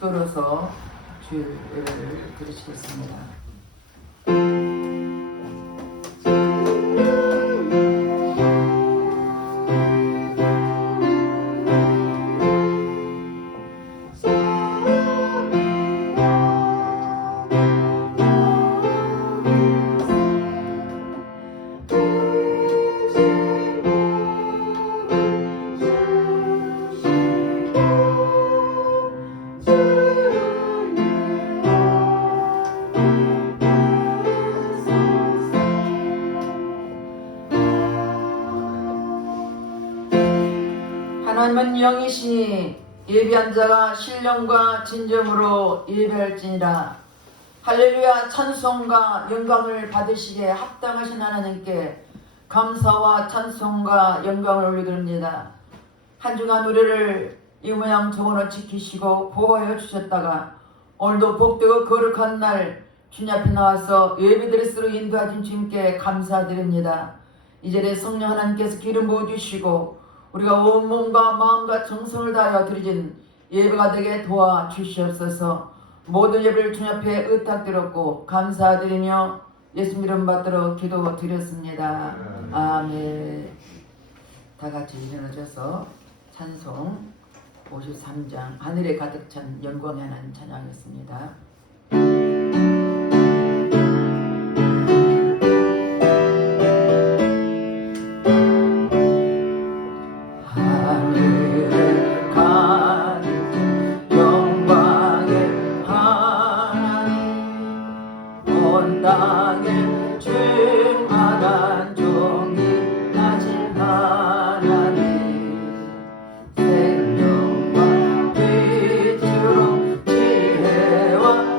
붙들어서 주를 들으시겠습니다. 하나님은 영이시니 예비한 자가 신령과 진정으로 예배할지니라. 할렐루야. 찬송과 영광을 받으시기에 합당하신 하나님께 감사와 찬송과 영광을 올리드립니다. 한 주간 우리를 이 모양 저거로 지키시고 보호하여 주셨다가 오늘도 복되고 거룩한 날 주님 앞에 나와서 예배드리스로 인도하신 주님께 감사드립니다. 이 자리에 성령 하나님께서 기름 부어주시고 우리가 온 몸과 마음과 정성을 다하여 드리진 예배가 되게 도와주시옵소서. 모든 예배를 주님 앞에 의탁드렸고 감사드리며 예수님 이름 받들어 기도드렸습니다. 아멘. 다같이 일어나셔서 찬송 53장 하늘에 가득 찬 영광의 하나님 찬양하겠습니다. 생명과 빛으로 지혜와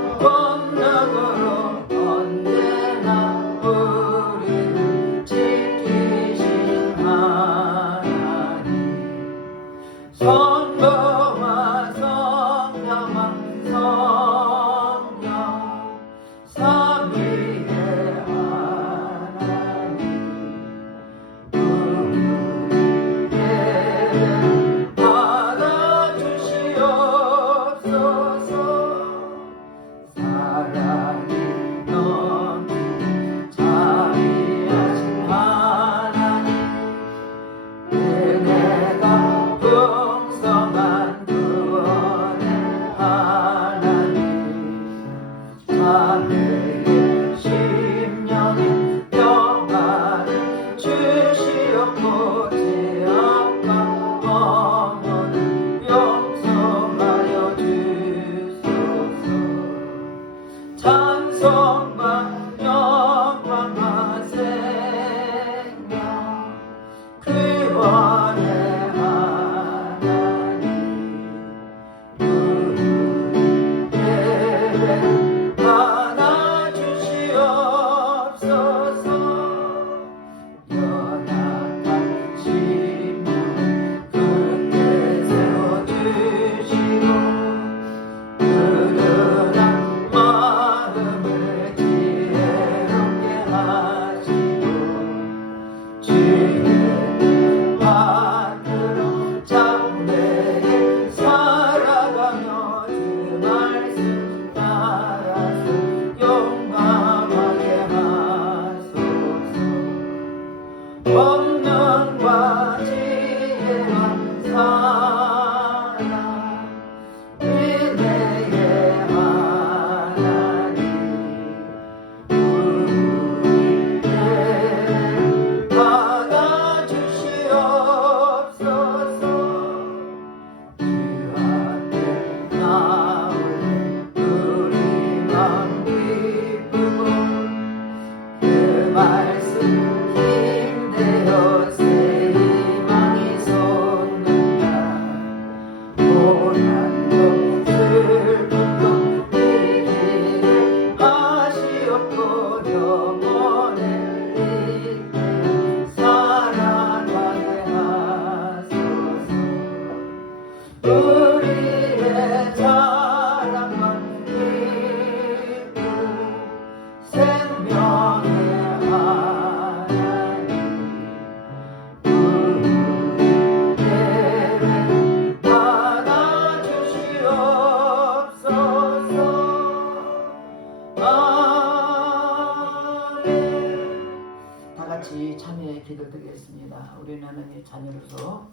자녀로서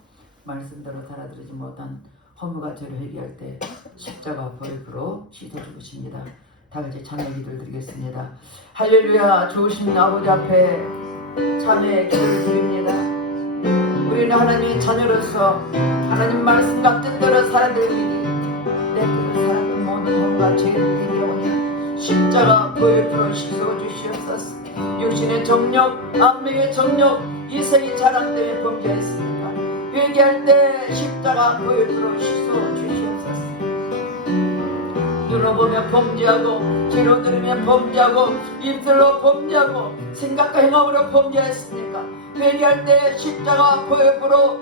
말씀대로 달아들이지 못한 허무가 죄를 회개할 때 십자가 보혈로 씻어 죽으십니다. 다 같이 참회 기도를 드리겠습니다. 할렐루야. 좋으신 아버지 앞에 참회 기도를 드립니다. 우리는 하나님의 자녀로서 하나님 말씀과 뜻대로 살아들기니 내 뜻을 살아가는 모든 허무가 죄를 회개하오니 십자가 보혈로 씻어 주시옵소서. 육신의 정욕, 안목의 정욕, 이생의 자랑 때문에 범죄했습니까? 회개할 때 십자가 보혈로 씻어 주시옵소서. 눈으로 보며 범죄하고 귀로 들으며 범죄하고 입술로 범죄하고 생각과 행함으로 범죄했습니까? 회개할 때 십자가 보혈로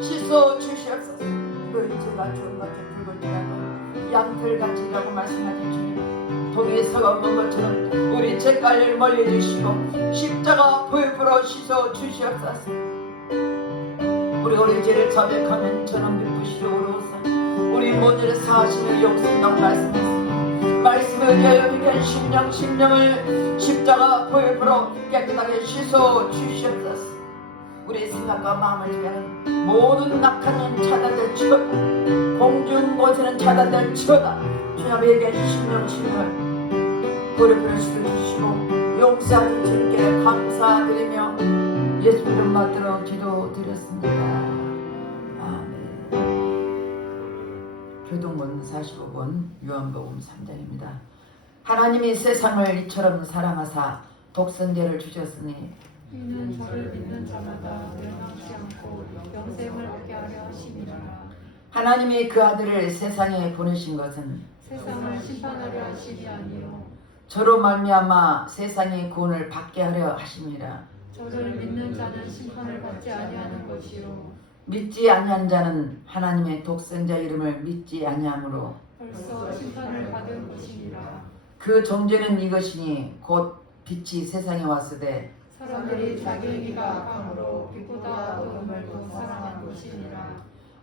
씻어 주시옵소서. 너희 죄가 좋은 것을 붉을지라도 양털같이라고 말씀하신 주님, 동이 썩어먹은 것처럼 우리 죄깔을 멀리해주시고 십자가 보혈로 씻어 주시옵소서. 우리 죄를 자백하면 저는 미쁘시로 오르오사 우리 모두를 사하시며 용서한다고 말씀했으니 말씀에 의하여 우리의 심령을 십자가 보혈로 깨끗하게 씻어 주시옵소서. 우리의 생각과 마음을 지배하는 모든 낙하는 차단될 치워다, 공중 곳에는 차단될 치워다. 주님에게 심령을 보혈로 씻어주시고 용서하신 주님께 감사드리며 예수 이름 받들어 기도드렸습니다. 아멘. 교동문 45번 요한복음 3장입니다. 하나님이 세상을 이처럼 사랑하사 독생자를 주셨으니 이는 저를 믿는 자마다 멸망치 않고 영생을 얻게 하려 하심이라. 하나님이 그 아들을 세상에 보내신 것은 세상을 심판하려 하심이 아니요 저로 말미암아 세상의 구원을 받게 하려 하심이라. 저를 믿는 자는 심판을 받지 아니하는 것이요 믿지 아니한 자는 하나님의 독생자 이름을 믿지 아니하므로 벌써 심판을 받은 것이니라. 그 정죄는 이것이니 곧 빛이 세상에 왔으되 사람들이 자기 행위가 악함으로 빛보다 어두움을 더 사랑한 것이니라.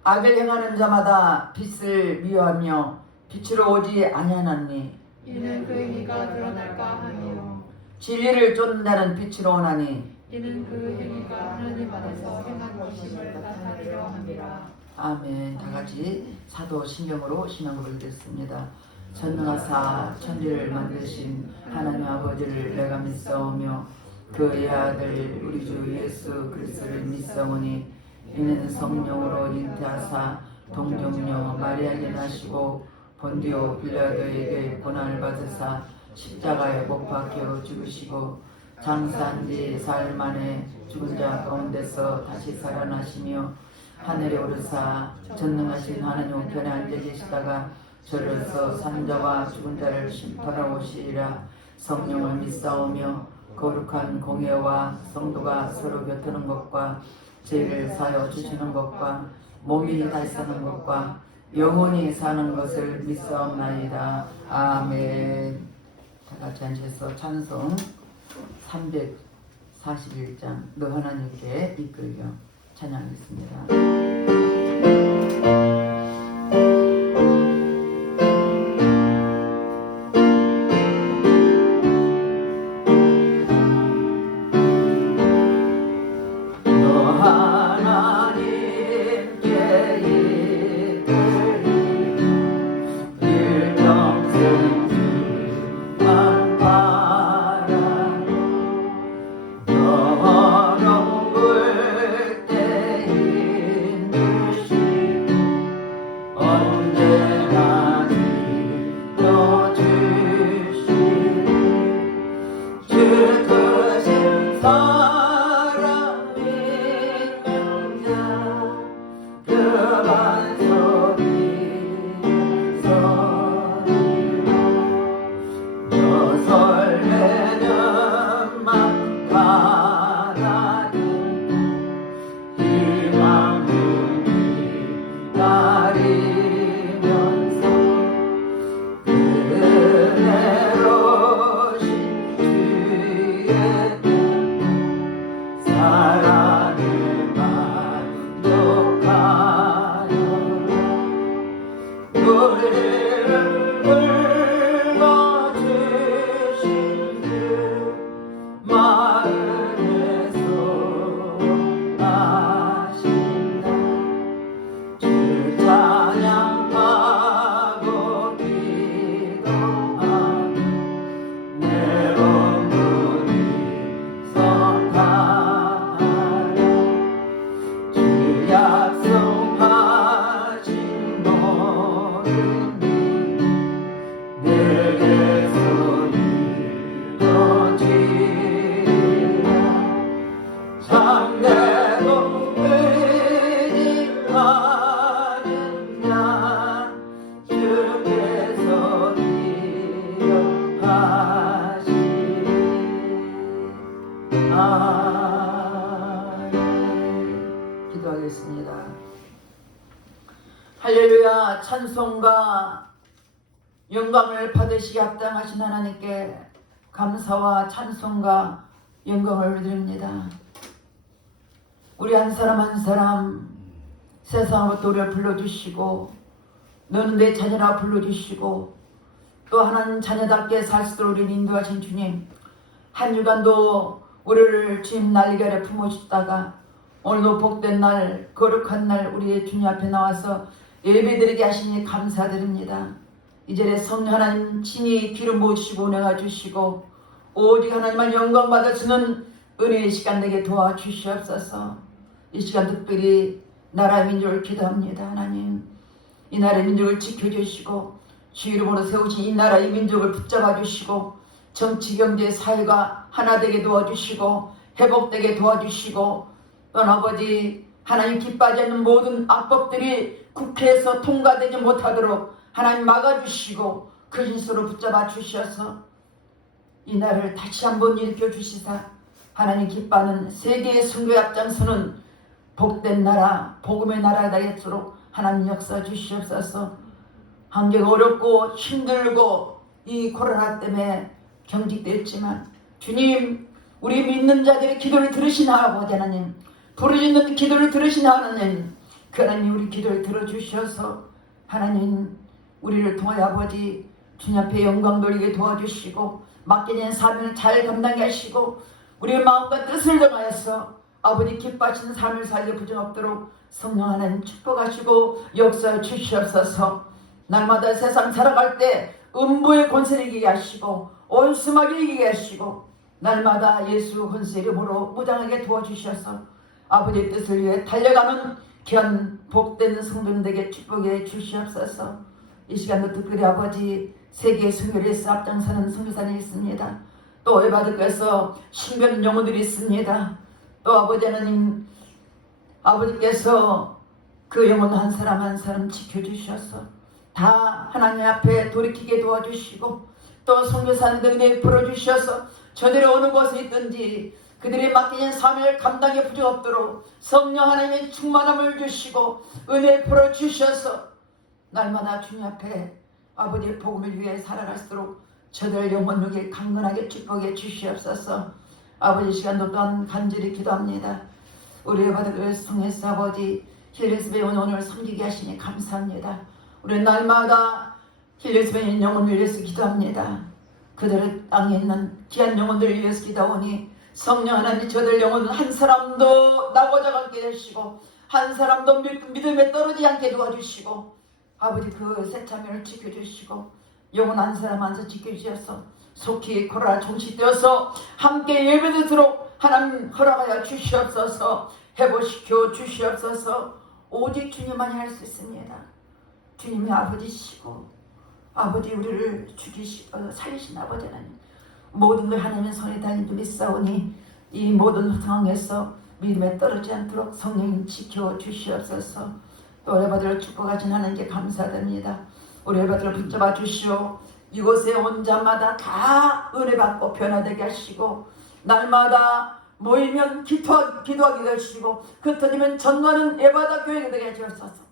악을 행하는 자마다 빛을 미워하며 빛으로 오지 아니하나니 이는 그 행위가 드러날까 함이요 진리를 쫓는 자는 빛으로 오나니 이는 그 행위가 하나님 안에서 행한 것임을 나타내려 함이라. 아멘. 다같이 사도신경으로 신앙을 듣습니다. 전능하사 천지를 만드신 하나님 아버지를 내가 믿사오며 그의 아들 우리 주 예수 그리스도를 믿사오니 이는 성령으로 잉태하사 동정녀 마리아에게 나시고 본디오 빌라도에게 고난을 받으사 십자가에 못 박혀 죽으시고 장사한 지 사흘 만에 죽은 자 가운데서 다시 살아나시며 하늘에 오르사 전능하신 하나님 우편에 앉아 계시다가 저로서 산자와 죽은 자를 심판하러 오시리라. 성령을 믿사오며 거룩한 공예와 성도가 서로 곁드는 것과 죄를 사여 주시는 것과 몸이 다시 사는 것과 영원히 사는 것을 믿사옵나이다. 아멘. 다같이 앉아서 찬송 341장 너 하나님께 이끌려 찬양하겠습니다. 할렐루야. 찬송과 영광을 받으시기 합당하신 하나님께 감사와 찬송과 영광을 드립니다. 우리 한 사람 한 사람 세상으로부터 우리를 불러주시고 너는 내 자녀라 불러주시고 또 하나님 자녀답게 살 수 있도록 우리를 인도하신 주님, 한 주간도 우리를 주님 날개 아래 품으시다가 오늘도 복된 날, 거룩한 날 우리의 주님 앞에 나와서 예배드리게 하시니 감사드립니다. 이 자리에 성령 하나님 친히 기름 부으시고 운행하 주시고 오직 하나님만 영광 받으시는 은혜의 시간 되게 도와주시옵소서. 이 시간 특별히 나라의 민족을 기도합니다. 하나님, 이 나라의 민족을 지켜주시고 주 이름으로 세우신 이 나라의 민족을 붙잡아 주시고 정치, 경제, 사회가 하나 되게 도와주시고 회복되게 도와주시고 또 아버지 하나님 기뻐하지 않는 모든 악법들이 국회에서 통과되지 못하도록 하나님 막아주시고 그 진수로 붙잡아 주셔서 이 나라를 다시 한번 일으켜 주시사 하나님 기뻐하는 세계의 선교에 앞장서는 복된 나라, 복음의 나라가 되도록 하나님 역사 주시옵소서. 환경 어렵고 힘들고 이 코로나 때문에 경직됐지만 주님, 우리 믿는 자들의 기도를 들으신 아버지 하나님, 부르짖는 기도를 들으신 하나님, 그 하나님 우리 기도를 들어주셔서 하나님 우리를 통하여 아버지 주님 앞에 영광 돌리게 도와주시고 맡겨진 사명을 잘 감당하게 하시고 우리의 마음과 뜻을 정하여서 아버지 기뻐하시는 삶을 살게 부정없도록 성령 하나님 축복하시고 역사해 주시옵소서. 날마다 세상 살아갈 때 음부의 권세를 이기게 하시고 온수막을 이기게 하시고 날마다 예수 권세 이름으로 무장하게 도와주셔서 아버지의 뜻을 위해 달려가는 귀한 복된 성도들에게 축복해 주시옵소서. 이 시간도 특별히 아버지 세계 선교를 위해서 앞장서는 선교사님이 있습니다. 또 외바들께서 신변 영혼들이 있습니다. 또 아버지 하나님, 아버지께서 그 영혼 한 사람 한 사람 지켜주셔서 다 하나님 앞에 돌이키게 도와주시고 또 선교사님들 은혜 풀어주셔서 저들이 어느 곳에 있든지 그들이 맡기는 사명을 감당해 부족없도록 성령 하나님의 충만함을 주시고 은혜 풀어주셔서 날마다 주님 앞에 아버지의 복음을 위해 살아갈수록 저들 영혼력에 강건하게 축복해 주시옵소서. 아버지 시간도 또한 간절히 기도합니다. 우리의 바닥을 통해서 아버지 힐리스베이 오늘 섬기게 하시니 감사합니다. 우리 날마다 힐리스베이 영혼을 위해서 기도합니다. 그들의 땅에 있는 귀한 영혼들을 위해서 기도하오니 성령 하나님 저들 영혼은 한 사람도 나고자 않게 해주시고 한 사람도 믿음에 떨어지지 않게 도와주시고 아버지 그 새참여를 지켜주시고 영혼 한 사람 한 사람 지켜주셔서 속히 코로나 종식되어서 함께 예배드리도록 하나님 허락하여 주시옵소서. 회복시켜 주시옵소서. 오직 주님만이 할 수 있습니다. 주님이 아버지시고 아버지 우리를 죽이시고 살리신 아버지 하나님, 모든 걸 하나님의 손에 달린 줄 믿사오니 이 모든 상황에서 믿음에 떨어지지 않도록 성령님 지켜 주시옵소서. 또 여러분들을 축복하신 하나님께 감사드립니다. 우리 여러분들을 붙잡아 주시오. 이곳에 온 자마다 다 은혜 받고 변화되게 하시고 날마다 모이면 기도하게 하시고 흩어지면 전도하는 예바다 교회가 되게 하시옵소서.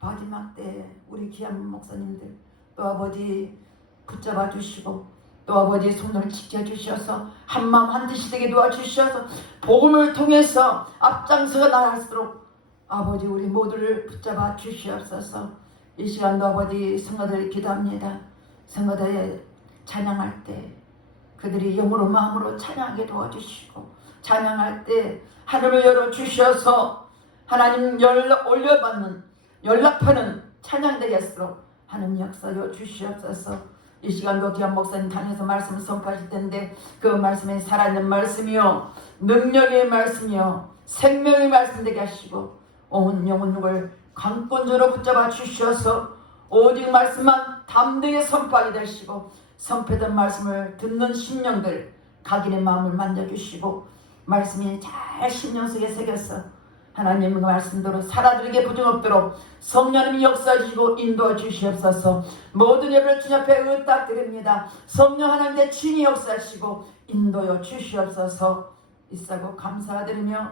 마지막 때 우리 귀한 목사님들 또 아버지 붙잡아 주시고 또 아버지 손을 지켜주셔서 한마음 한뜻이 되게 도와주셔서 복음을 통해서 앞장서가 나갈수록 아버지 우리 모두를 붙잡아 주시옵소서. 이 시간도 아버지 성도들이 기도합니다. 성도들이 찬양할 때 그들이 영으로 마음으로 찬양하게 도와주시고 찬양할 때 하늘을 열어주셔서 하나님 올려받는 연락하는 찬양 되겠도록 하나님 역사여 주시옵소서. 이 시간도 귀한 목사님 다녀서 말씀을 선포하실 텐데 그 말씀이 살아있는 말씀이요 능력의 말씀이요 생명의 말씀 되게 하시고 온 영혼육을 강권적으로 붙잡아 주셔서 오직 말씀만 담대하게 선포하게 되시고 선포된 말씀을 듣는 심령들 각인의 마음을 만져주시고 말씀이 잘 심령 속에 새겨서 하나님의 말씀대로 살아들게 부정없도록 성령님이 역사하시고 인도해 주시옵소서. 모든 예배를 주님 앞에 의탁드립니다. 성령 하나님의 친히 역사하시고 인도해 주시옵소서. 있사고 감사드리며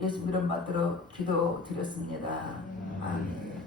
예수 이름 받들어 기도드렸습니다. 아멘.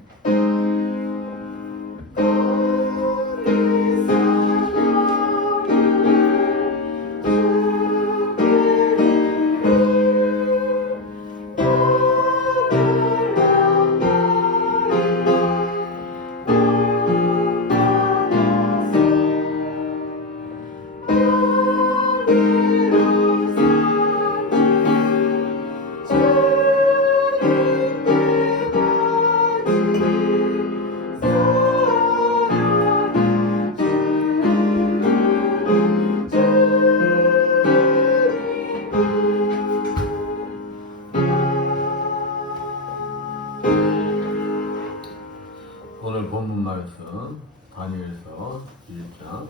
오늘 본문 말씀 다니엘서 1장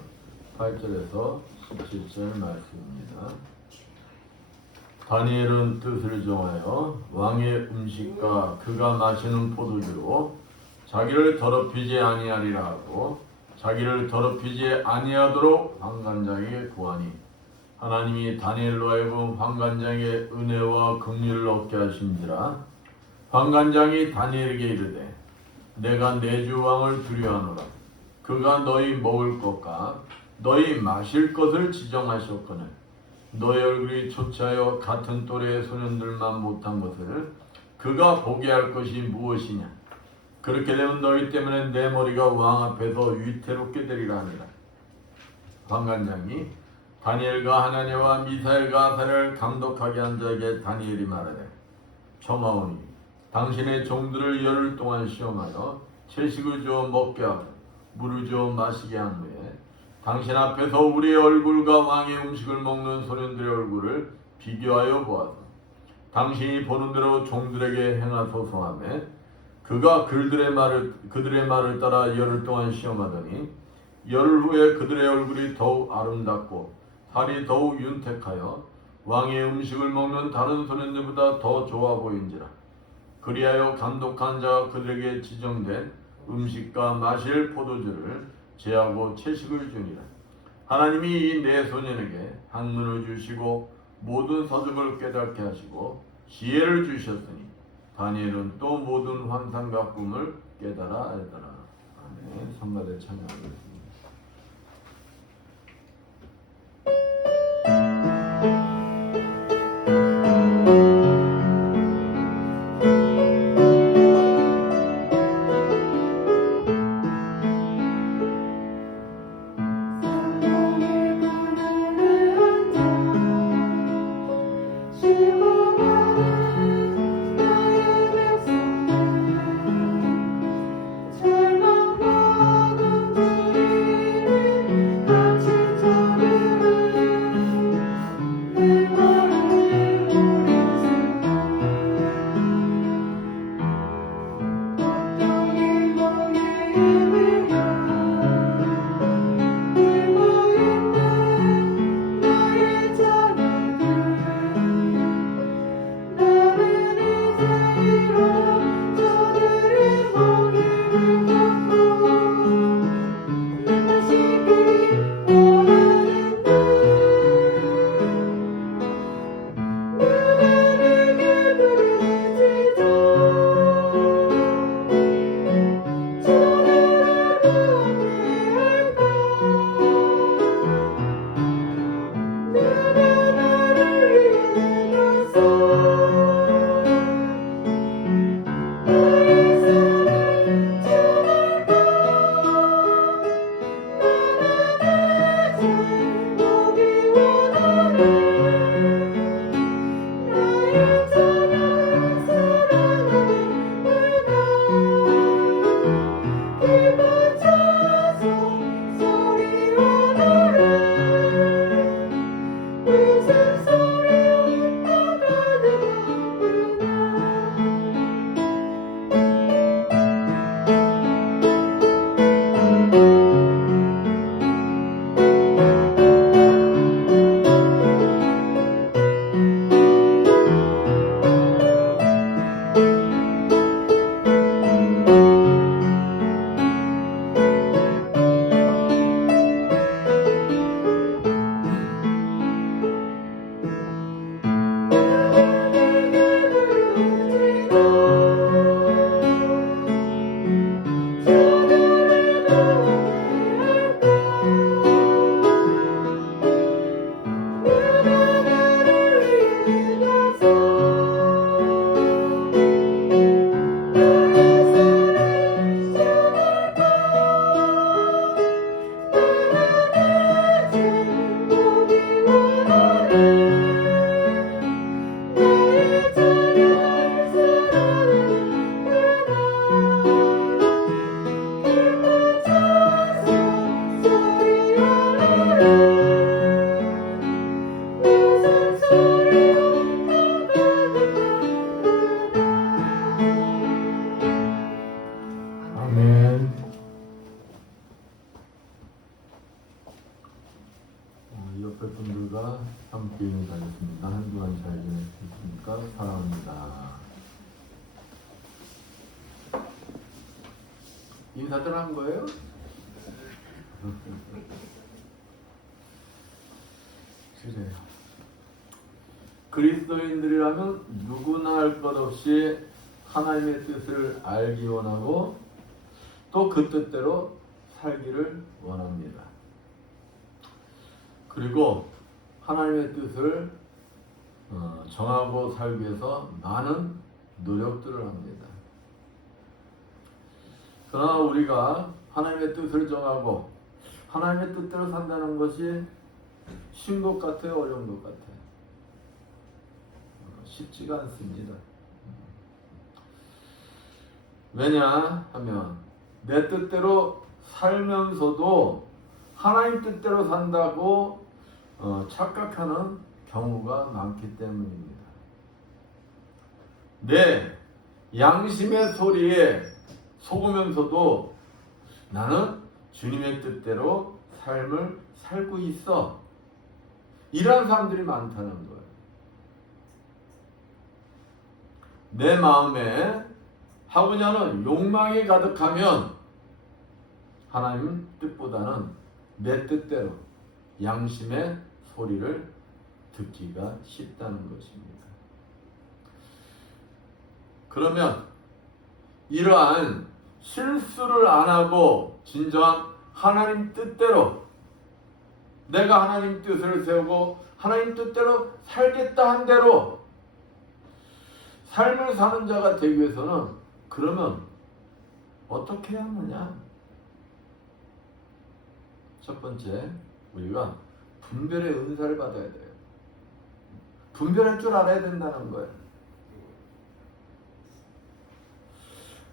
8절에서 17절 말씀입니다. 다니엘은 뜻을 정하여 왕의 음식과 그가 마시는 포도주로 자기를 더럽히지 아니하리라 하고 자기를 더럽히지 아니하도록 환관장에게 구하니 하나님이 다니엘로 하여금 환관장의 은혜와 긍휼을 얻게 하신지라. 환관장이 다니엘에게 이르되 내가 내 주 왕을 두려워하노라. 그가 너희 먹을 것과 너희 마실 것을 지정하셨거늘 너의 얼굴이 초췌하여 같은 또래의 소년들만 못한 것을 그가 보게 할 것이 무엇이냐. 그렇게 되면 너희 때문에 내 머리가 왕 앞에서 위태롭게 되리라 하니라. 환관장이 다니엘과 하나냐와 미사엘과 아사랴를 감독하게 한 자에게 다니엘이 말하되 청하오니 당신의 종들을 열흘 동안 시험하여 채식을 주어 먹게 하고 물을 주어 마시게 한 후에 당신 앞에서 우리의 얼굴과 왕의 음식을 먹는 소년들의 얼굴을 비교하여 보아서 당신이 보는 대로 종들에게 행하소서 하며 그가 그들의 말을 따라 열흘 동안 시험하더니 열흘 후에 그들의 얼굴이 더욱 아름답고 살이 더욱 윤택하여 왕의 음식을 먹는 다른 소년들보다 더 좋아 보인지라. 그리하여 감독한 자가 그들에게 지정된 음식과 마실 포도주를 제하고 채식을 주니라. 하나님이 이 네 소년에게 학문을 주시고 모든 서적을 깨닫게 하시고 지혜를 주셨으니 다니엘은 또 모든 환상과 꿈을 깨달아 알더라. 아멘. 선가대 찬양하겠습니다. 절망 먹은 줄이 인사들 한 거예요? 그래요. 그리스도인들이라면 누구나 할 것 없이 하나님의 뜻을 알기 원하고 또 그 뜻대로 살기를 원합니다. 그리고 하나님의 뜻을 정하고 살기 위해서 많은 노력들을 합니다. 그러나 우리가 하나님의 뜻을 정하고 하나님의 뜻대로 산다는 것이 쉬운 것 같아요? 어려운 것 같아요? 쉽지가 않습니다. 왜냐하면 내 뜻대로 살면서도 하나님 뜻대로 산다고 착각하는 경우가 많기 때문입니다. 내 양심의 소리에 속으면서도 나는 주님의 뜻대로 삶을 살고 있어. 이런 사람들이 많다는 거예요. 내 마음에 하고자 하는 욕망이 가득하면 하나님 뜻보다는 내 뜻대로 양심의 소리를 듣기가 쉽다는 것입니다. 그러면 이러한 실수를 안 하고 진정한 하나님 뜻대로 내가 하나님 뜻을 세우고 하나님 뜻대로 살겠다 한 대로 삶을 사는 자가 되기 위해서는 그러면 어떻게 해야 하느냐? 첫 번째, 우리가 분별의 은사를 받아야 돼요. 분별할 줄 알아야 된다는 거예요.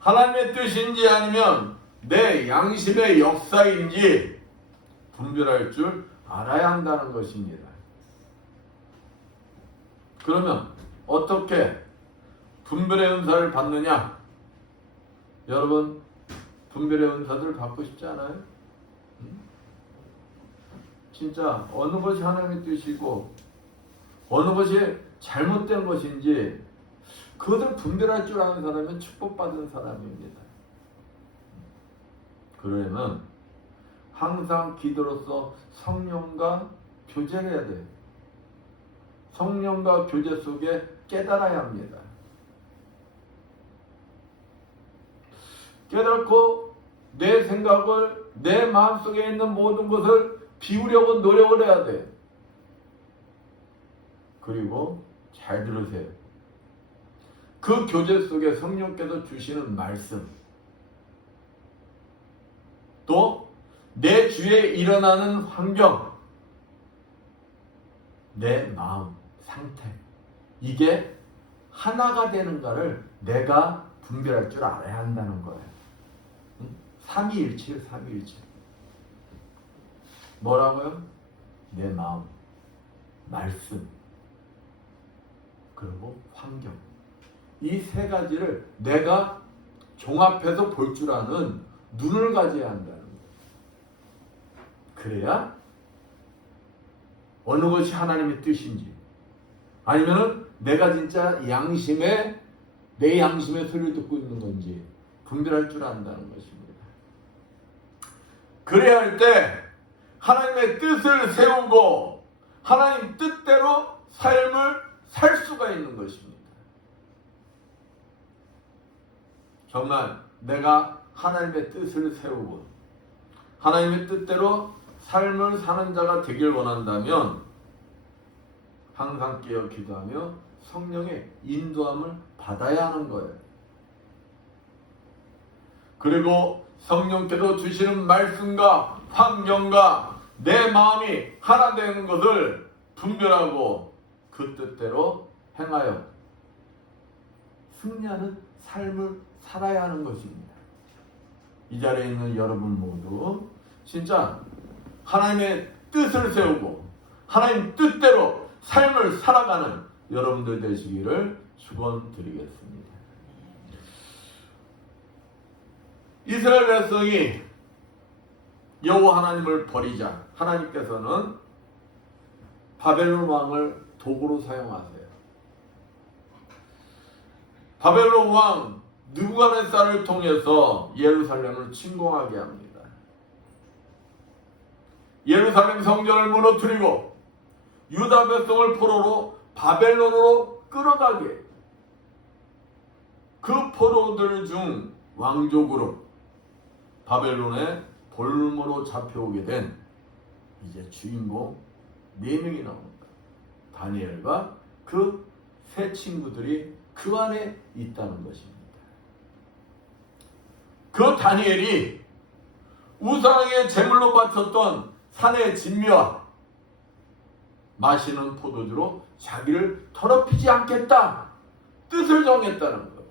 하나님의 뜻인지 아니면 내 양심의 역사인지 분별할 줄 알아야 한다는 것입니다. 그러면 어떻게 분별의 은사를 받느냐? 여러분, 분별의 은사들을 받고 싶지 않아요? 진짜 어느 것이 하나님의 뜻이고 어느 것이 잘못된 것인지 그것을 분별할 줄 아는 사람은 축복받은 사람입니다. 그러려면 항상 기도로서 성령과 교제를 해야 돼요. 성령과 교제 속에 깨달아야 합니다. 깨닫고 내 생각을 내 마음속에 있는 모든 것을 비우려고 노력을 해야 돼. 그리고 잘 들으세요. 그 교제 속에 성령께서 주시는 말씀, 또 내 주위에 일어나는 환경, 내 마음 상태, 이게 하나가 되는가를 내가 분별할 줄 알아야 한다는 거예요. 삼위일체, 삼위일체. 뭐라고요? 내 마음, 말씀, 그리고 환경. 이 세 가지를 내가 종합해서 볼 줄 아는 눈을 가져야 한다는 거예요. 그래야 어느 것이 하나님의 뜻인지, 아니면은 내가 진짜 내 양심의 소리를 듣고 있는 건지 분별할 줄 안다는 것입니다. 그래야 할 때 하나님의 뜻을 세우고 하나님 뜻대로 삶을 살 수가 있는 것입니다. 정말 내가 하나님의 뜻을 세우고 하나님의 뜻대로 삶을 사는 자가 되길 원한다면 항상 깨어 기도하며 성령의 인도함을 받아야 하는 거예요. 그리고 성령께서 주시는 말씀과 환경과 내 마음이 하나 되는 것을 분별하고 그 뜻대로 행하여 승리하는 삶을 살아야 하는 것입니다. 이 자리에 있는 여러분 모두 진짜 하나님의 뜻을 세우고 하나님 뜻대로 삶을 살아가는 여러분들 되시기를 축원드리겠습니다. 이스라엘 백성이 여호와 하나님을 버리자 하나님께서는 바벨론 왕을 도구로 사용하세요. 바벨론 왕 느부갓네살을 통해서 예루살렘을 침공하게 합니다. 예루살렘 성전을 무너뜨리고 유다 백성을 포로로 바벨론으로 끌어가게, 그 포로들 중 왕족으로 바벨론의 볼모로 잡혀오게 된 이제 주인공 4명이 나옵니다. 다니엘과 그 세 친구들이 그 안에 있다는 것입니다. 그 다니엘이 우상에게 제물로 바쳤던 산의 진미와 마시는 포도주로 자기를 더럽히지 않겠다 뜻을 정했다는 것.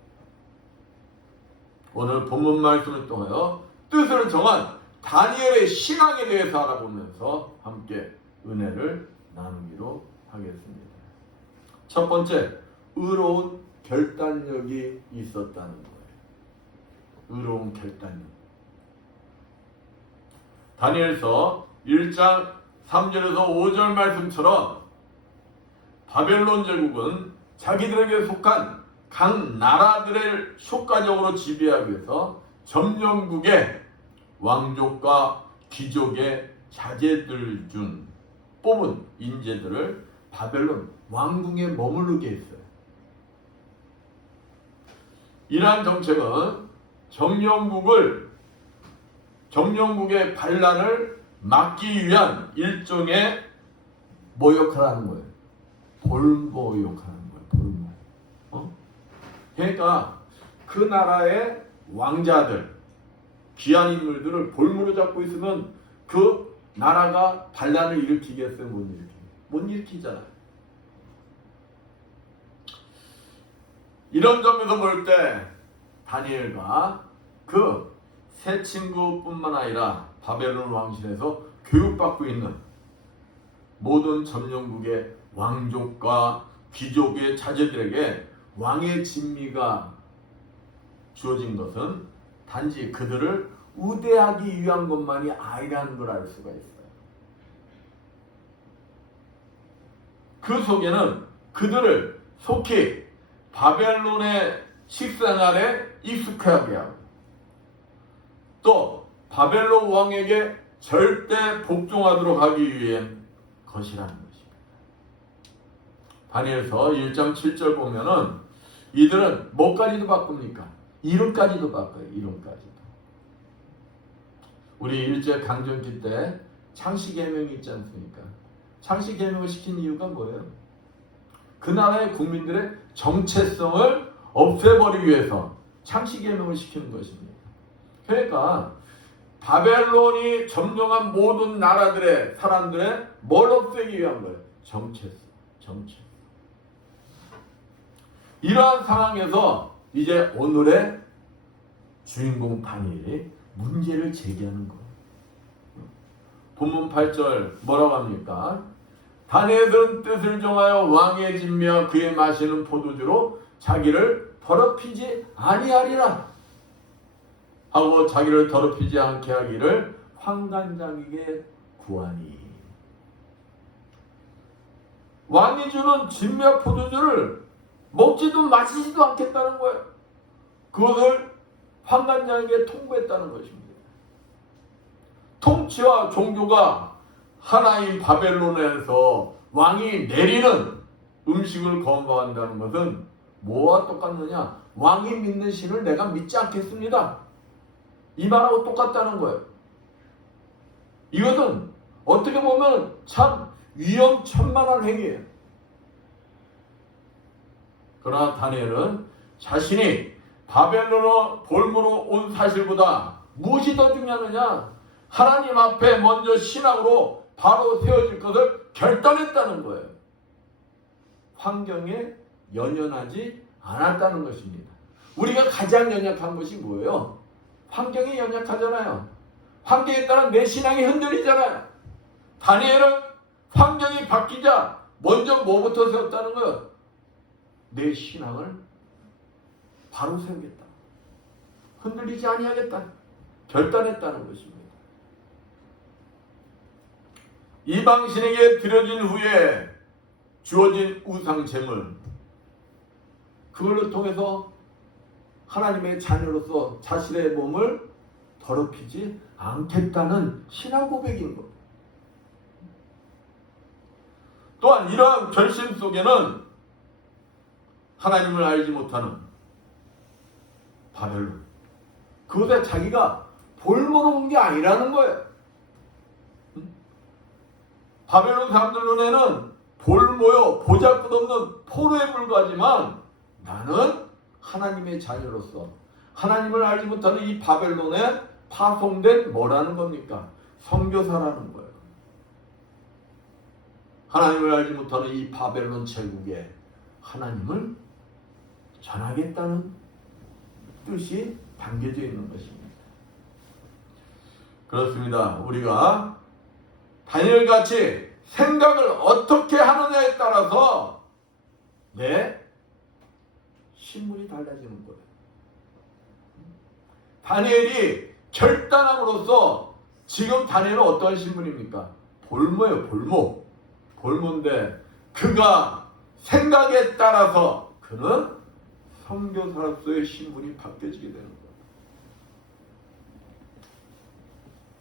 오늘 본문 말씀을 통하여 뜻을 정한 다니엘의 신앙에 대해서 알아보면서 함께 은혜를 나누기로 하겠습니다. 첫 번째, 의로운 결단력이 있었다는 거예요. 의로운 결단력. 다니엘서 1장 3절에서 5절 말씀처럼 바벨론 제국은 자기들에게 속한 각 나라들을 효과적으로 지배하기 위해서 점령국의 왕족과 귀족의 자제들 중 뽑은 인재들을 바벨론 왕궁에 머무르게 했어요. 이러한 정책은 점령국의 반란을 막기 위한 일종의 뭐 역할하는 거예요? 볼모 역할하는 거예요. 볼모. 그러니까 그 나라의 왕자들, 귀한 인물들을 볼모로 잡고 있으면 그 나라가 반란을 일으키겠어요? 못 일으키잖아요. 이런 점에서 볼 때 다니엘과 그 세 친구뿐만 아니라 바벨론 왕실에서 교육받고 있는 모든 점령국의 왕족과 귀족의 자제들에게 왕의 진미가 주어진 것은 단지 그들을 우대하기 위한 것만이 아니라는 걸 알 수가 있어요. 그 속에는 그들을 속히 바벨론의 식생활에 익숙하게 하고 또 바벨론 왕에게 절대 복종하도록 하기 위한 것이라는 것입니다. 다니엘서 1장 7절 보면은 이들은 뭐까지도 바꿉니까? 이름까지도 바꿔요. 이름까지도. 우리 일제 강점기 때 창씨개명이 있지 않습니까? 창씨개명을 시킨 이유가 뭐예요? 그 나라의 국민들의 정체성을 없애버리기 위해서 창씨개명을 시키는 것입니다. 그러니까 바벨론이 점령한 모든 나라들의 사람들의 뭘 없애기 위한 거예요? 정체성. 이러한 상황에서 이제 오늘의 주인공 다니엘이 문제를 제기하는 거예요. 본문 8절 뭐라고 합니까? 다니엘은 뜻을 정하여 왕의 진미와 그의 마시는 포도주로 자기를 더럽히지 아니하리라 하고 자기를 더럽히지 않게 하기를 환관장에게 구하니. 왕이 주는 진미와 포도주를 먹지도 마시지도 않겠다는 거예요. 그것을 환관장에게 통보했다는 것입니다. 통치와 종교가 하나인 바벨론에서 왕이 내리는 음식을 거부한다는 것은 뭐와 똑같느냐? 왕이 믿는 신을 내가 믿지 않겠습니다. 이 말하고 똑같다는 거예요. 이것은 어떻게 보면 참 위험천만한 행위예요. 그러나 다니엘은 자신이 바벨론으로 볼모로 온 사실보다 무엇이 더 중요하느냐? 하나님 앞에 먼저 신앙으로 바로 세워질 것을 결단했다는 거예요. 환경에 연연하지 않았다는 것입니다. 우리가 가장 연약한 것이 뭐예요? 환경이 연약하잖아요. 환경에 따라 내 신앙이 흔들리잖아요. 다니엘은 환경이 바뀌자 먼저 뭐부터 세웠다는 거예요? 내 신앙을 바로 세우겠다. 흔들리지 아니하겠다. 결단했다는 것입니다. 이방신에게 드려진 후에 주어진 우상 제물, 그걸로 통해서 하나님의 자녀로서 자신의 몸을 더럽히지 않겠다는 신앙 고백인 것. 또한 이러한 결심 속에는 하나님을 알지 못하는 바벨론, 그것에 자기가 볼모로 온 게 아니라는 거예요. 바벨론 사람들 눈에는 볼모요 보잘것없는 포로에 불과하지만 나는 하나님의 자녀로서 하나님을 알지 못하는 이 바벨론에 파송된 뭐라는 겁니까? 선교사라는 거예요. 하나님을 알지 못하는 이 바벨론 제국에 하나님을 전하겠다는 뜻이 담겨져 있는 것입니다. 그렇습니다. 우리가 다니엘같이 생각을 어떻게 하느냐에 따라서 내 신분이 달라지는 거예요. 다니엘이 결단함으로써 지금 다니엘은 어떠한 신분입니까? 볼모예요. 볼모. 볼모인데 그가 생각에 따라서 그는 선교사로서의 신분이 바뀌어지게 되는 거예요.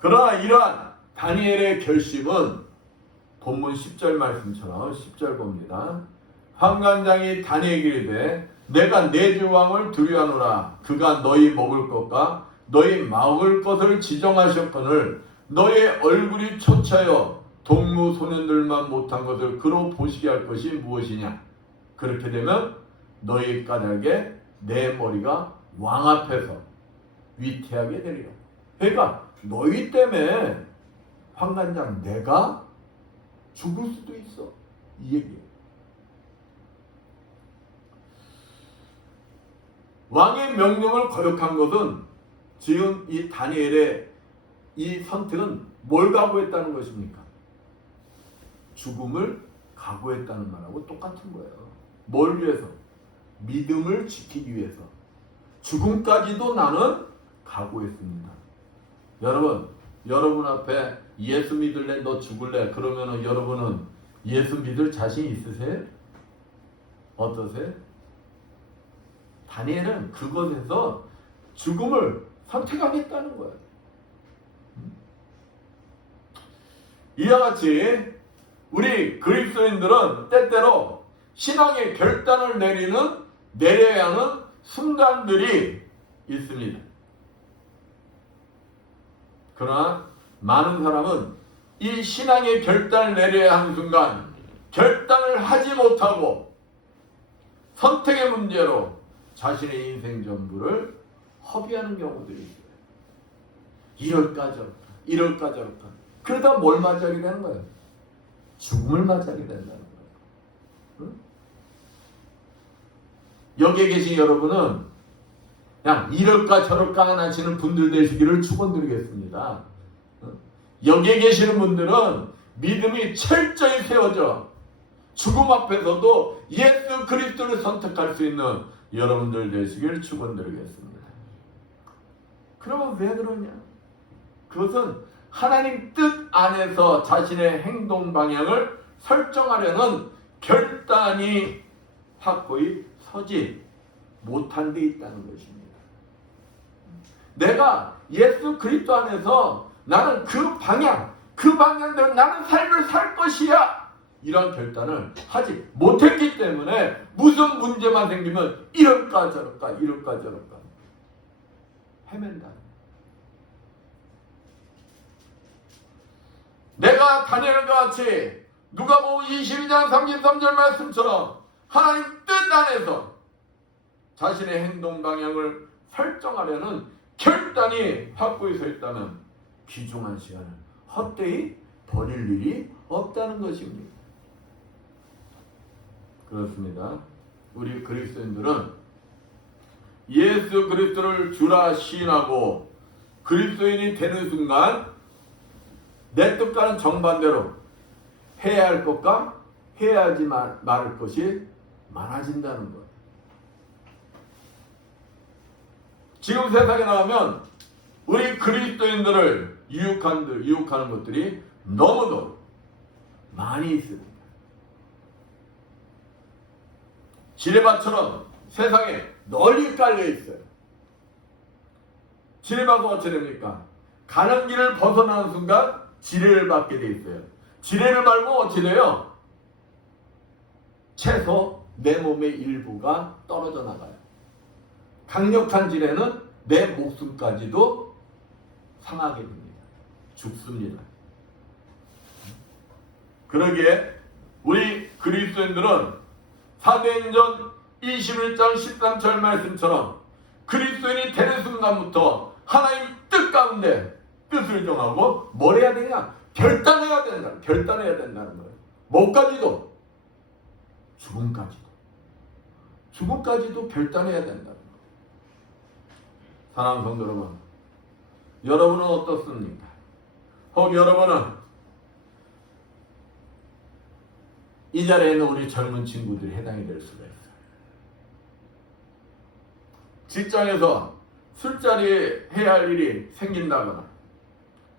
그러나 이러한 다니엘의 결심은 본문 10절 말씀처럼 10절 봅니다. 환관장이 다니엘에게 이르되 내가 내 주 왕을 두려워하노라. 그가 너희 먹을 것과 너희 먹을 것을 지정하셨거늘 너의 얼굴이 초차여 동무 소년들만 못한 것을 그로 보시게 할 것이 무엇이냐. 그렇게 되면 너희 까닭에 내 머리가 왕 앞에서 위태하게 되리라. 그러니까 너희 때문에 환관장 내가 죽을 수도 있어. 이 얘기예요. 왕의 명령을 거역한 것은 지금 이 다니엘의 이 선택은 뭘 각오했다는 것입니까? 죽음을 각오했다는 말하고 똑같은 거예요. 뭘 위해서? 믿음을 지키기 위해서. 죽음까지도 나는 각오했습니다. 여러분 앞에 예수 믿을래? 너 죽을래? 그러면은 여러분은 예수 믿을 자신 있으세요? 어떠세요? 다니엘은 그것에서 죽음을 선택하겠다는 거예요. 이와 같이 우리 그리스도인들은 때때로 신앙의 결단을 내려야 하는 순간들이 있습니다. 그러나 많은 사람은 이 신앙의 결단을 내려야 하는 순간 결단을 하지 못하고 선택의 문제로 자신의 인생 전부를 허비하는 경우들이 있어요. 이럴까 저럴까 이럴까 저럴까 그러다 뭘 맞이하게 되는 거예요? 죽음을 맞이하게 된다는 거예요. 응? 여기에 계신 여러분은 그냥 이럴까 저럴까 안 하시는 분들 되시기를 축원드리겠습니다. 여기에 계시는 분들은 믿음이 철저히 세워져 죽음 앞에서도 예수 그리스도를 선택할 수 있는 여러분들 되시기를 축원드리겠습니다. 그러면 왜 그러냐? 그것은 하나님 뜻 안에서 자신의 행동 방향을 설정하려는 결단이 확고히 서지 못한 데 있다는 것입니다. 내가 예수 그리스도 안에서 나는 그 방향대로 나는 삶을 살 것이야 이런 결단을 하지 못했기 때문에 무슨 문제만 생기면 이럴까 저럴까 헤맨다. 내가 다니엘과 같이 누가복음 22장 33절 말씀처럼 하나님 뜻 안에서 자신의 행동 방향을 설정하려는 결단이 확고히 서 있다면 귀중한 시간을 헛되이 버릴 일이 없다는 것입니다. 그렇습니다. 우리 그리스도인들은 예수 그리스도를 주라 시인하고 그리스도인이 되는 순간 내 뜻과는 정반대로 해야 할 것과 해야 하지 말을 것이 많아진다는 것. 지금 세상에 나가면 우리 그리스도인들을 유혹하는 것들이 너무도 많이 있습니다. 지뢰밭처럼 세상에 널리 깔려 있어요. 지뢰받고 어찌 됩니까? 가는 길을 벗어나는 순간 지뢰를 받게 돼 있어요. 지뢰를 밟으면 어찌 돼요? 채소 내 몸의 일부가 떨어져 나가요. 강력한 지뢰는 내 목숨까지도 상하게 됩니다. 죽습니다. 그러기에 우리 그리스도인들은 사도행전 21장 13절 말씀처럼 그리스도인이 되는 순간부터 하나님 뜻 가운데 뜻을 정하고 뭘 해야 되냐? 결단해야 된다. 결단해야 된다는 거예요. 뭐까지도? 죽음까지도 결단해야 된다는 거예요. 사랑하는 성도 여러분, 여러분은 어떻습니까? 혹 여러분은 이 자리에 있는 우리 젊은 친구들이 해당이 될 수가 있어요. 직장에서 술자리 해야 할 일이 생긴다거나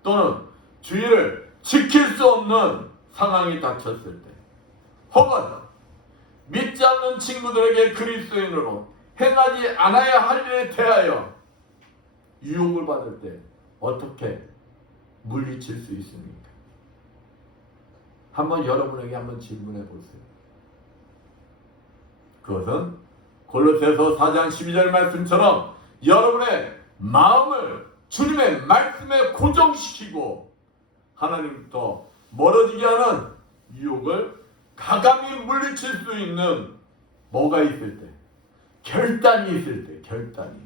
또는 주의를 지킬 수 없는 상황이 닥쳤을 때 혹은 믿지 않는 친구들에게 그리스도인으로 행하지 않아야 할 일에 대하여 유혹을 받을 때 어떻게 물리칠 수 있습니까? 한번 여러분에게 한번 질문해 보세요. 그것은 골로새서 4장 12절 말씀처럼 여러분의 마음을 주님의 말씀에 고정시키고 하나님부터 멀어지게 하는 유혹을 가감히 물리칠 수 있는 뭐가 있을 때, 결단이 있을 때, 결단이.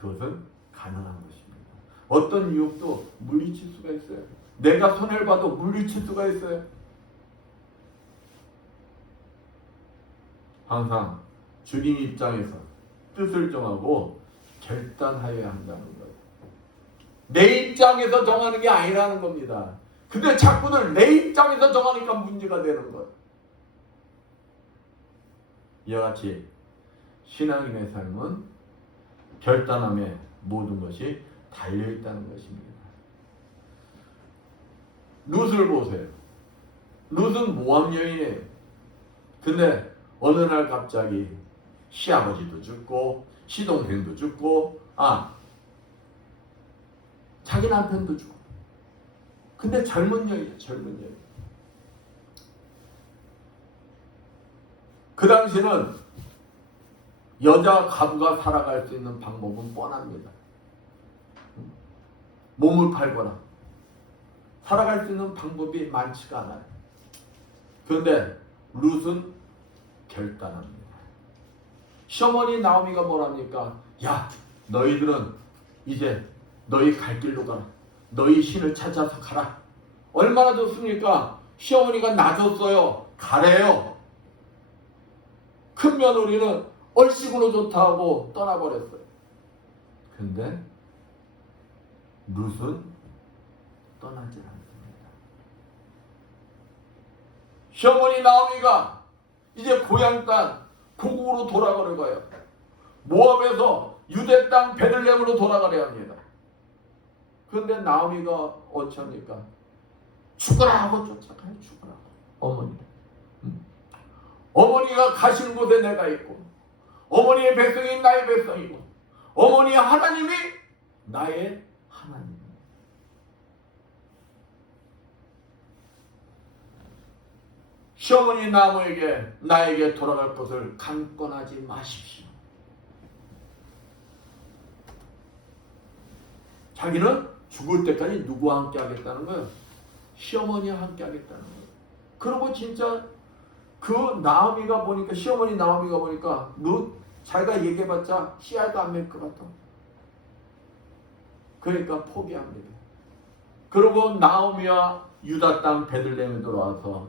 그것은 가능한 것입니다. 어떤 유혹도 물리칠 수가 있어요. 내가 손해를 봐도 물리칠 수가 있어요. 항상 주님 입장에서 뜻을 정하고 결단하여야 한다는 거예요. 내 입장에서 정하는 게 아니라는 겁니다. 근데 자꾸들 내 입장에서 정하니까 문제가 되는 거예요. 이와 같이 신앙인의 삶은 결단함에 모든 것이 달려있다는 것입니다. 룻을 보세요. 룻은 모함 여인이에요. 근데 어느 날 갑자기 시아버지도 죽고 시동생도 죽고 자기 남편도 죽고. 근데 젊은 여인이에요. 젊은 여인. 그 당시는 여자 가부가 살아갈 수 있는 방법은 뻔합니다. 몸을 팔거나 살아갈 수 있는 방법이 많지가 않아요. 그런데 룻은 결단합니다. 시어머니 나오미가 뭐랍니까? 야, 너희들은 이제 너희 갈 길로 가라. 너희 신을 찾아서 가라. 얼마나 좋습니까? 시어머니가 놔줬어요. 가래요. 큰 며느리는 얼씨구로 좋다 하고 떠나버렸어요. 근데 룻은 떠나지 않습니다. 시어머니 나오미가 이제 고향 땅 고국으로 돌아가려고 해요. 모압에서 유대 땅 베들레헴으로 돌아가려 합니다. 그런데 나오미가 어찌합니까? 죽으라 하고 쫓아가요. 죽으라. 어머니가. 어머니가 가시는 곳에 내가 있고 어머니의 백성이 나의 백성이고 어머니의 하나님이 나의 하나님. 시어머니 나에게 돌아갈 것을 강권하지 마십시오. 자기는 죽을 때까지 누구와 함께 하겠다는 거예요? 시어머니와 함께 하겠다는 거예요. 그러고 진짜 그 나오미가 보니까 시어머니 나오미가 보니까 룻 자기가 얘기해봤자 씨알도 안 맺을 것 같아. 그러니까 포기합니다. 그리고 나오미와 유다 땅 베들레헴에 돌아와서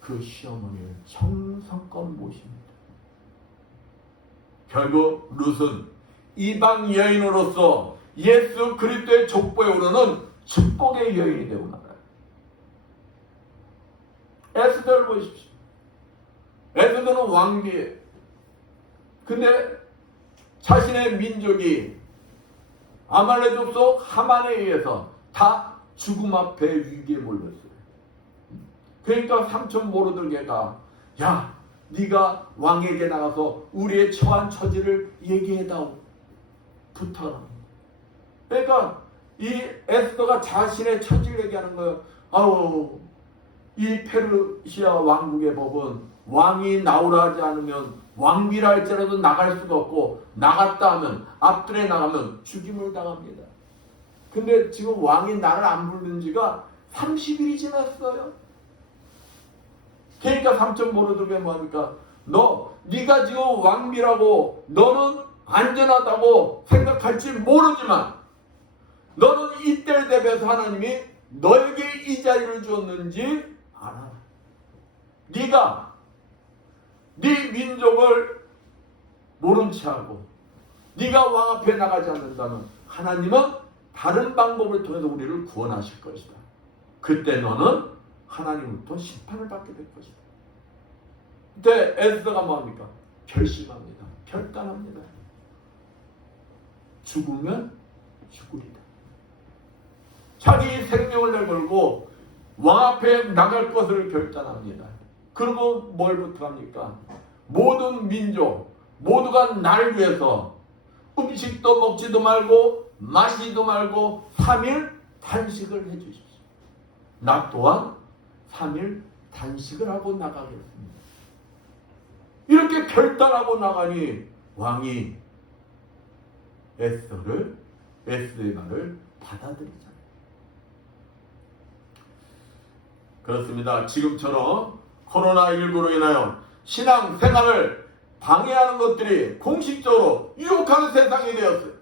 그 시어머니를 정성껏 모십니다. 결국 룻은 이방 여인으로서 예수 그리스도의 족보에 오르는 축복의 여인이 되고 나가요. 에스더를 보십시오. 에스더는 왕비예요. 근데 자신의 민족이 아말렉 족속 하만에 의해서 다 죽음 앞에 위기에 몰렸어요. 그러니까 삼촌 모르들게가 야, 네가 왕에게 나가서 우리의 처한 처지를 얘기해다오. 붙어라. 그러니까 이 에스더가 자신의 처지를 얘기하는 거예요. 아우, 이 페르시아 왕국의 법은 왕이 나오라 하지 않으면 왕비라 할지라도 나갈 수가 없고, 나갔다 하면 앞들에 나가면 죽임을 당합니다. 근데 지금 왕이 나를 안 부른 지가 30일이 지났어요. 그러니까 삼천 모르드게 뭐합니까? 네가 지금 왕비라고 너는 안전하다고 생각할지 모르지만 너는 이때를 대비해서 하나님이 너에게 이 자리를 줬는지 알아. 네가 네 민족을 모른 채하고 네가 왕 앞에 나가지 않는다면 하나님은 다른 방법을 통해서 우리를 구원하실 것이다. 그때 너는 하나님으로부터 심판을 받게 될 것이다. 그때 에스더가 뭐합니까? 결심합니다. 결단합니다. 죽으면 죽으리다. 자기 생명을 내걸고 왕 앞에 나갈 것을 결단합니다. 그리고 뭘부터 합니까? 모든 민족 모두가 날 위해서 음식도 먹지도 말고 마시지도 말고 3일 단식을 해주십시오. 나 또한 3일 단식을 하고 나가겠습니다. 이렇게 결단하고 나가니 왕이 에스더의 말을 받아들이잖아요. 그렇습니다. 지금처럼 코로나19로 인하여 신앙생활을 방해하는 것들이 공식적으로 유혹하는 세상이 되었어요.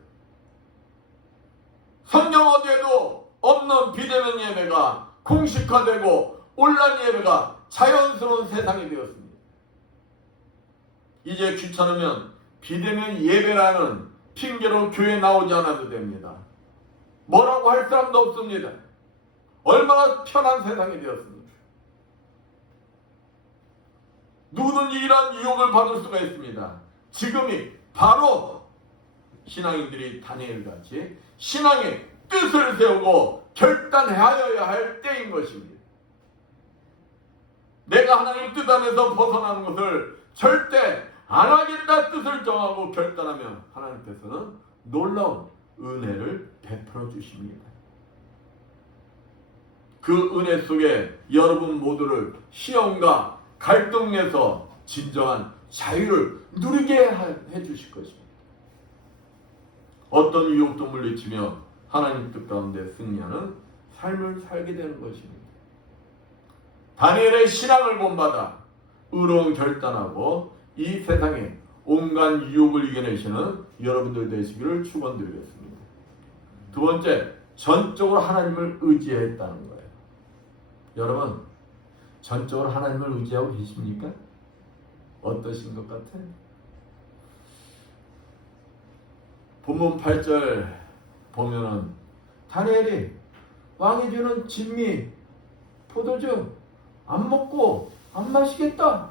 성경 어디에도 없는 비대면 예배가 공식화되고 온라인 예배가 자연스러운 세상이 되었습니다. 이제 귀찮으면 비대면 예배라는 핑계로 교회 나오지 않아도 됩니다. 뭐라고 할 사람도 없습니다. 얼마나 편한 세상이 되었습니까? 누구든지 이런 유혹을 받을 수가 있습니다. 지금이 바로 신앙인들이 다니엘같이 신앙의 뜻을 세우고 결단하여야 할 때인 것입니다. 내가 하나님 뜻 안에서 벗어나는 것을 절대 안 하겠다 뜻을 정하고 결단하면 하나님께서는 놀라운 은혜를 베풀어 주십니다. 그 은혜 속에 여러분 모두를 시험과 갈등에서 진정한 자유를 누리게 해 주실 것입니다. 어떤 유혹도 물리치며 하나님 뜻 가운데 승리하는 삶을 살게 되는 것입니다. 다니엘의 신앙을 본받아 의로운 결단하고 이 세상에 온갖 유혹을 이겨내시는 여러분들 되시기를 축원드리겠습니다. 두 번째, 전적으로 하나님을 의지했다는 거예요. 여러분, 전적으로 하나님을 의지하고 계십니까? 어떠신 것 같아요? 본문 8절 보면은 다니엘이 왕이 주는 진미, 포도주 안 먹고 안 마시겠다.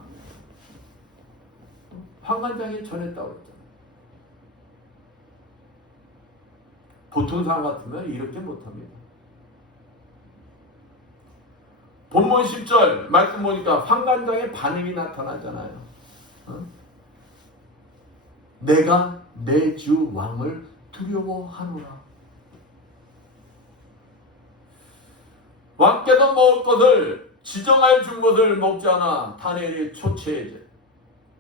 환관장에 전했다고 했잖아요. 보통 사람 같으면 이렇게 못합니다. 본문 10절 말씀 보니까 환관장의 반응이 나타나잖아요. 내가 내 주 왕을 두려워하노라. 왕께서 먹을 것을 지정하여 준 것을 먹지 않아 다니엘이 초췌해져.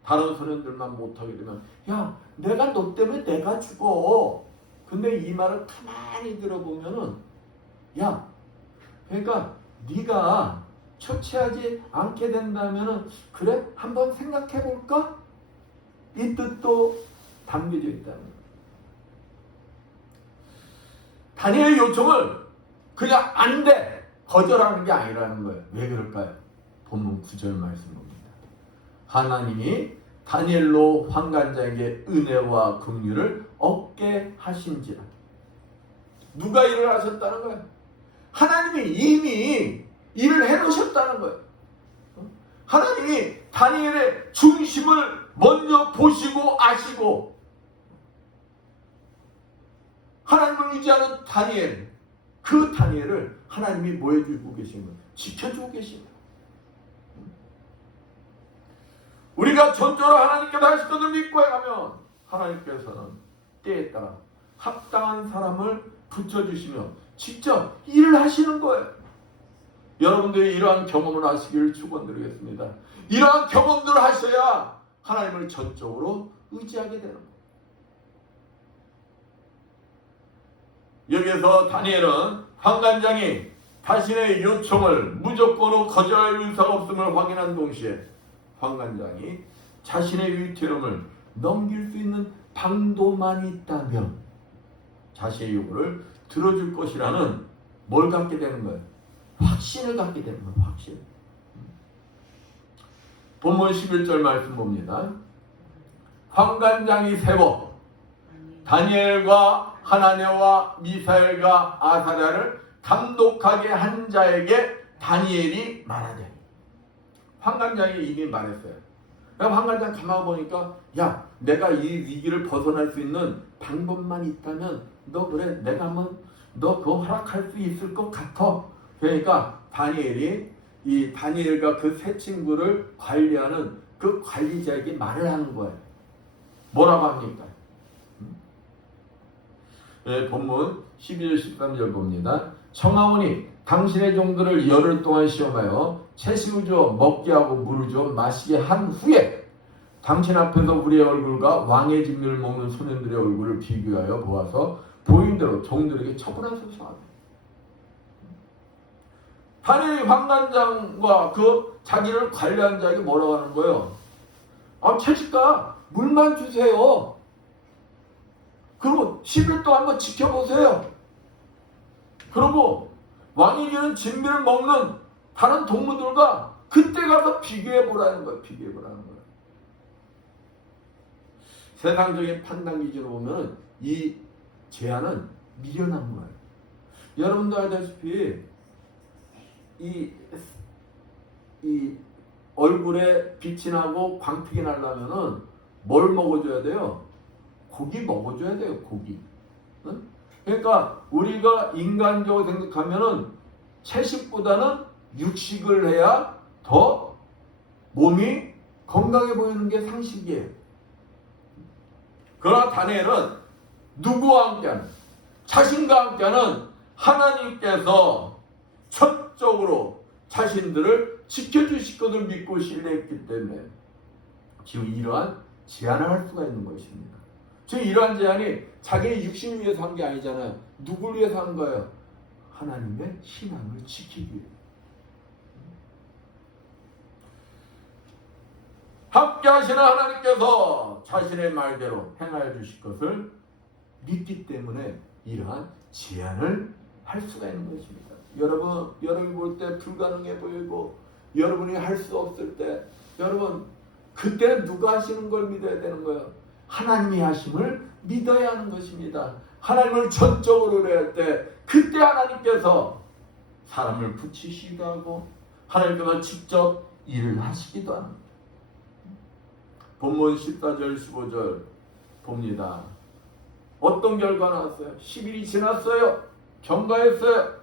다른 소년들만 못하게 되면 야, 내가 너 때문에 내가 죽어. 근데 이 말을 가만히 들어보면은 야, 그러니까 네가 초췌하지 않게 된다면은 그래? 한번 생각해 볼까? 이 뜻도 담겨져 있다는 거예요. 다니엘의 요청을 그냥 안 돼! 거절하는 게 아니라는 거예요. 왜 그럴까요? 본문 9절 말씀 봅니다. 하나님이 다니엘로 환관자에게 은혜와 긍휼을 얻게 하신지라. 누가 일을 하셨다는 거예요? 하나님이 이미 일을 해놓으셨다는 거예요. 하나님이 다니엘의 중심을 먼저 보시고 아시고 하나님을 의지하는 다니엘, 그 다니엘을 하나님이 뭐 해주고 계신 거예요? 지켜주고 계신 거예요. 우리가 전적으로 하나님께서 하실 것을 믿고 해가면 하나님께서는 때에 따라 합당한 사람을 붙여주시며 직접 일을 하시는 거예요. 여러분들이 이러한 경험을 하시기를 축원드리겠습니다. 이러한 경험들을 하셔야 하나님을 전적으로 의지하게 되는 거예요. 여기에서 다니엘은 환관장이 자신의 요청을 무조건으로 거절할 의사가 없음을 확인한 동시에 환관장이 자신의 위태로움을 넘길 수 있는 방도만 있다면 자신의 요구를 들어줄 것이라는 뭘 갖게 되는 거예요? 확신을 갖게 되는 거예요. 확신. 본문 11절 말씀 봅니다. 환관장이 세워 다니엘과 하나냐와 미사엘과 아사랴를 감독하게 한 자에게 다니엘이 말하되, 환관장이 이미 말했어요. 환관장 가만 보니까, 야, 내가 이 위기를 벗어날 수 있는 방법만 있다면 너 그래, 내가 한번 너 그거 허락할 수 있을 것 같아. 그러니까 다니엘이 이 다니엘과 그 세 친구를 관리하는 그 관리자에게 말을 하는 거예요. 뭐라고 합니까? 예, 본문 12절 13절 봅니다. 청하오니 당신의 종들을 열흘 동안 시험하여 채식을 주어 먹게 하고 물을 주어 마시게 한 후에 당신 앞에서 우리의 얼굴과 왕의 진미를 먹는 소년들의 얼굴을 비교하여 보아서 보인 대로 종들에게 처분하소서. 다니엘이 환관장과 그 자기를 관리한 자에게 뭐라고 하는 거예요? 채식과 물만 주세요. 그리고 10일 동안 한번 지켜보세요. 그리고 왕이 주는 진미를 먹는 다른 동무들과 그때 가서 비교해보라는 거예요. 비교해보라는 거예요. 세상적인 판단 기준으로 보면 이 제안은 미련한 거예요. 여러분도 알다시피 이 얼굴에 빛이 나고 광택이 나려면은 뭘 먹어줘야 돼요? 고기 먹어줘야 돼요. 고기. 응? 그러니까 우리가 인간적으로 생각하면은 채식보다는 육식을 해야 더 몸이 건강해 보이는 게 상식이에요. 그러나 다니엘은 누구와 함께하는, 자신과 함께하는 하나님께서 전적으로 자신들을 지켜주실 것을 믿고 신뢰했기 때문에 지금 이러한 제안을 할 수가 있는 것입니다. 지금 이러한 제안이 자기의 육신을 위해서 한 게 아니잖아요. 누굴 위해서 한 거예요? 하나님의 신앙을 지키기 위해. 함께 하시는 하나님께서 자신의 말대로 행하여 주실 것을 믿기 때문에 이러한 제안을 할 수가 있는 것입니다. 여러분이 볼 때 불가능해 보이고 여러분이 할 수 없을 때 여러분 그때는 누가 하시는 걸 믿어야 되는 거예요? 하나님이 하심을 믿어야 하는 것입니다. 하나님을 전적으로 의뢰할 때 그때 하나님께서 사람을 붙이시기도 하고 하나님께서 직접 일을 하시기도 합니다. 본문 14절 15절 봅니다. 어떤 결과 나왔어요? 10일이 지났어요. 경과했어요.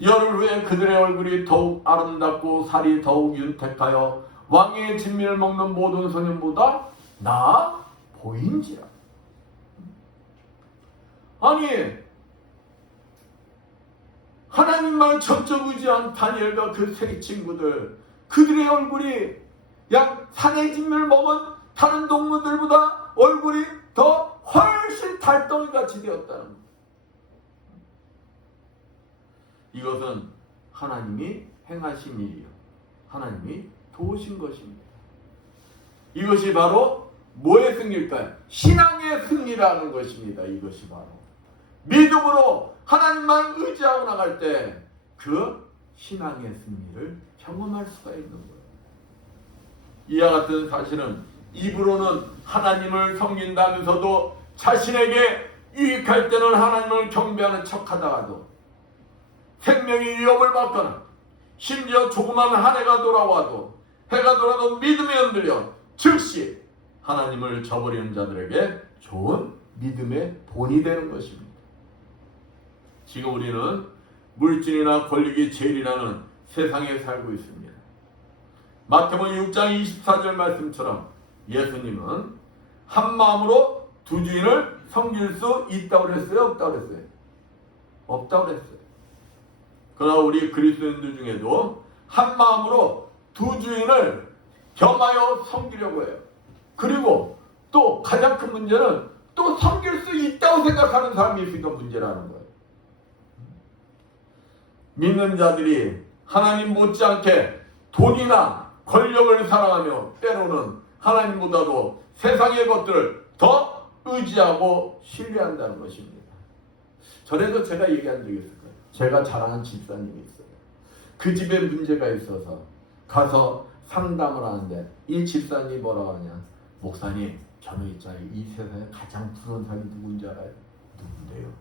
열흘 후에 그들의 얼굴이 더욱 아름답고 살이 더욱 윤택하여 왕의 진미를 먹는 모든 소년보다 나아 보인지라. 아니 하나님만 전적 의지한 다니엘과 그 세 친구들, 그들의 얼굴이 약 산의 진미를 먹은 다른 동물들보다 얼굴이 더 훨씬 달덩이같이 되었다는 것. 이것은 하나님이 행하신 일이요, 하나님이 도우신 것입니다. 이것이 바로 뭐의 승리일까요? 신앙의 승리라는 것입니다. 이것이 바로 믿음으로 하나님만 의지하고 나갈 때 그 신앙의 승리를 경험할 수가 있는 거예요. 이와 같은 사실은 입으로는 하나님을 섬긴다면서도 자신에게 유익할 때는 하나님을 경배하는 척하다가도 생명이 위협을 받거나 심지어 조그만 한 해가 돌아와도 해가 돌아도 믿음이 흔들려 즉시 하나님을 저버리는 자들에게 좋은 믿음의 본이 되는 것입니다. 지금 우리는 물질이나 권력이 제일이라는 세상에 살고 있습니다. 마태복음 6장 24절 말씀처럼 예수님은 한 마음으로 두 주인을 섬길 수 있다고 그랬어요? 없다고 그랬어요? 없다고 그랬어요. 그러나 우리 그리스도인들 중에도 한 마음으로 두 주인을 겸하여 섬기려고 해요. 그리고 또 가장 큰 문제는 또 섬길 수 있다고 생각하는 사람이 있으니까 문제라는 거예요. 믿는 자들이 하나님 못지않게 돈이나 권력을 사랑하며 때로는 하나님보다도 세상의 것들을 더 의지하고 신뢰한다는 것입니다. 전에도 제가 얘기한 적이 있을 거예요. 제가 잘 아는 집사님이 있어요. 그 집에 문제가 있어서 가서 상담을 하는데 이 집사님이 뭐라고 하냐, 목사님 저는 있잖아요, 이 세상에 가장 부러운 사람이 누군지 알아요? 누군데요?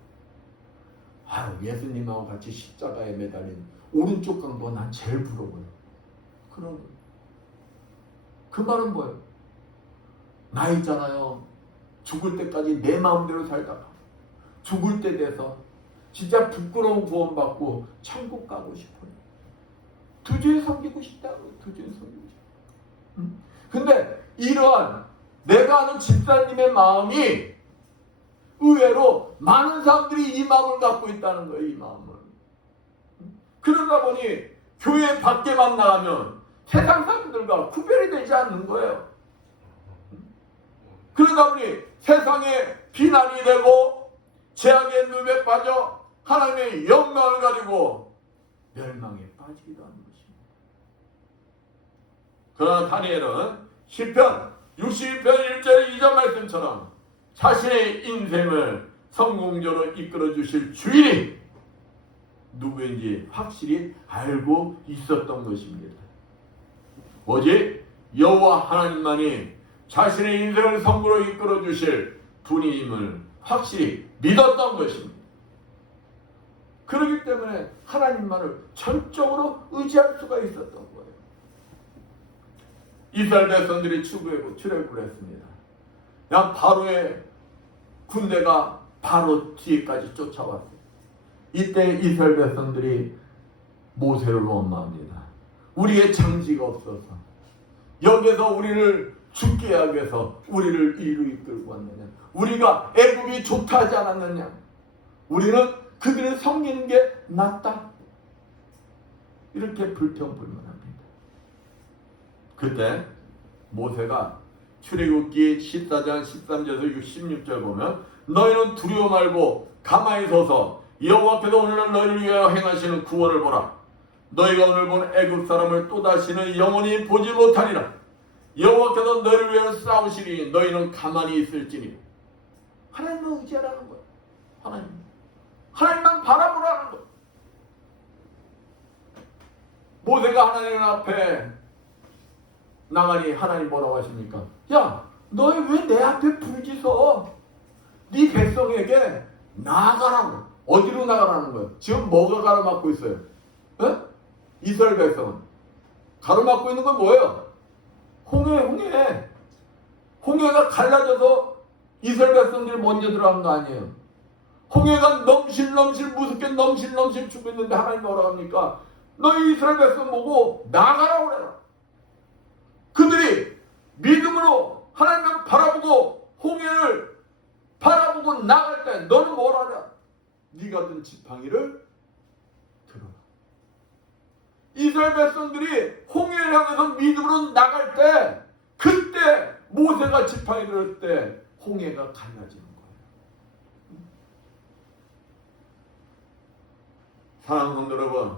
아유, 예수님하고 같이 십자가에 매달린 오른쪽 강도 난 제일 부러워요. 그런 거예요. 그 말은 뭐예요? 나 있잖아요, 죽을 때까지 내 마음대로 살다가 죽을 때 돼서 진짜 부끄러운 구원받고 천국 가고 싶어요. 두 주에 섬기고 싶다고. 두 주에 섬기고 싶다. 근데 이러한 내가 아는 집사님의 마음이 의외로 많은 사람들이 이 마음을 갖고 있다는 거예요. 이 마음을. 그러다 보니 교회 밖에만 나가면 세상 사람들과 구별이 되지 않는 거예요. 그러다 보니 세상에 비난이 되고 재앙의 늪에 빠져 하나님의 영광을 가지고 멸망에 빠지기도 하는 것입니다. 그러나 다니엘은 시편 61편 1절 2절 말씀처럼 자신의 인생을 성공적으로 이끌어 주실 주인이 누구인지 확실히 알고 있었던 것입니다. 오직 여호와 하나님만이 자신의 인생을 성공으로 이끌어 주실 분임을 확실히 믿었던 것입니다. 그렇기 때문에 하나님만을 전적으로 의지할 수가 있었던 거예요. 이스라엘 백성들이 출애굽을 했습니다. 그냥 바로의 군대가 바로 뒤에까지 쫓아왔어요. 이때 이스라엘 백성들이 모세를 원망합니다. 우리의 장지가 없어서 여기서 우리를 죽게 하기 위해서 우리를 이리로 이끌고 왔느냐, 우리가 애굽이 좋다 하지 않았느냐, 우리는 그들을 섬기는 게 낫다, 이렇게 불평불만합니다. 그때 모세가 출애굽기 14장 13절에서 16절 보면 너희는 두려워 말고 가만히 서서 여호와께서 오늘날 너희를 위하여 행하시는 구원을 보라. 너희가 오늘 본 애굽 사람을 또다시는 영원히 보지 못하리라. 여호와께서 너희를 위하여 싸우시니 너희는 가만히 있을지니. 하나님만 의지하라는 거야. 하나님만 바라보라는 거야. 모세가 하나님 앞에 나가니 하나님 뭐라고 하십니까? 야, 너희 왜 내 앞에 부르짖어? 네 백성에게 나아가라고. 어디로 나가라는 거예요? 지금 뭐가 가로막고 있어요? 에? 이스라엘 백성은 가로막고 있는 건 뭐예요? 홍해가 갈라져서 이스라엘 백성들이 먼저 들어간 거 아니에요? 홍해가 넘실넘실 무섭게 넘실넘실 죽고 있는데 하나님 뭐라고 합니까? 너희 이스라엘 백성 보고 나가라고 그래라. 그들이 믿음으로 하나님을 바라보고 홍해를 바라보고 나갈 때 너는 뭘 하냐? 네가 든 지팡이를 들어라. 이스라엘 백성들이 홍해를 향해서 믿음으로 나갈 때, 그때 모세가 지팡이를 들 때 홍해가 갈라지는 거예요. 사랑하는 여러분,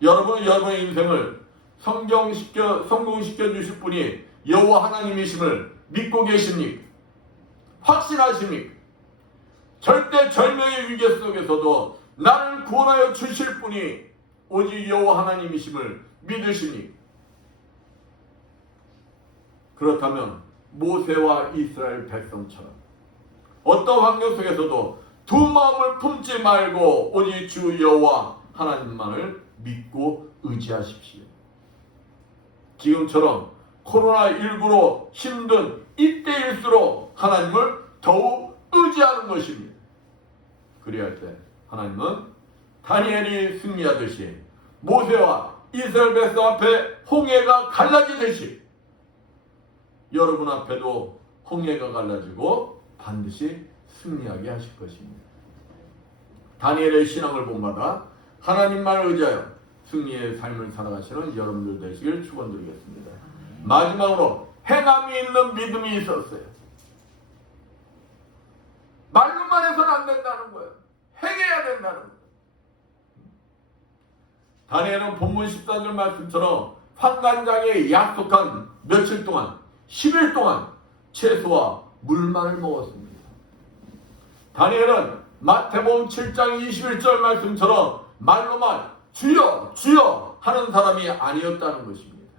여러분의 인생을 성공시켜 주실 분이 여호와 하나님이심을 믿고 계십니까? 확신하십니까? 절대절명의 위기 속에서도 나를 구원하여 주실 분이 오직 여호와 하나님이심을 믿으십니까? 그렇다면 모세와 이스라엘 백성처럼 어떤 환경 속에서도 두 마음을 품지 말고 오직 주 여호와 하나님만을 믿고 의지하십시오. 지금처럼 코로나19로 힘든 이때일수록 하나님을 더욱 의지하는 것입니다. 그리할 때 하나님은 다니엘이 승리하듯이 모세와 이스라엘 백성 앞에 홍해가 갈라지듯이 여러분 앞에도 홍해가 갈라지고 반드시 승리하게 하실 것입니다. 다니엘의 신앙을 본받아 하나님만을 의지하여 승리의 삶을 살아가시는 여러분들 되시길 축원드리겠습니다. 마지막으로 행함이 있는 믿음이 있었어요. 말로만 해서는 안 된다는 거예요. 행해야 된다는 거예요. 다니엘은 본문 14절 말씀처럼 환관장에 약속한 며칠 동안 10일 동안 채소와 물만을 먹었습니다. 다니엘은 마태복음 7장 21절 말씀처럼 말로만 주여 주여 하는 사람이 아니었다는 것입니다.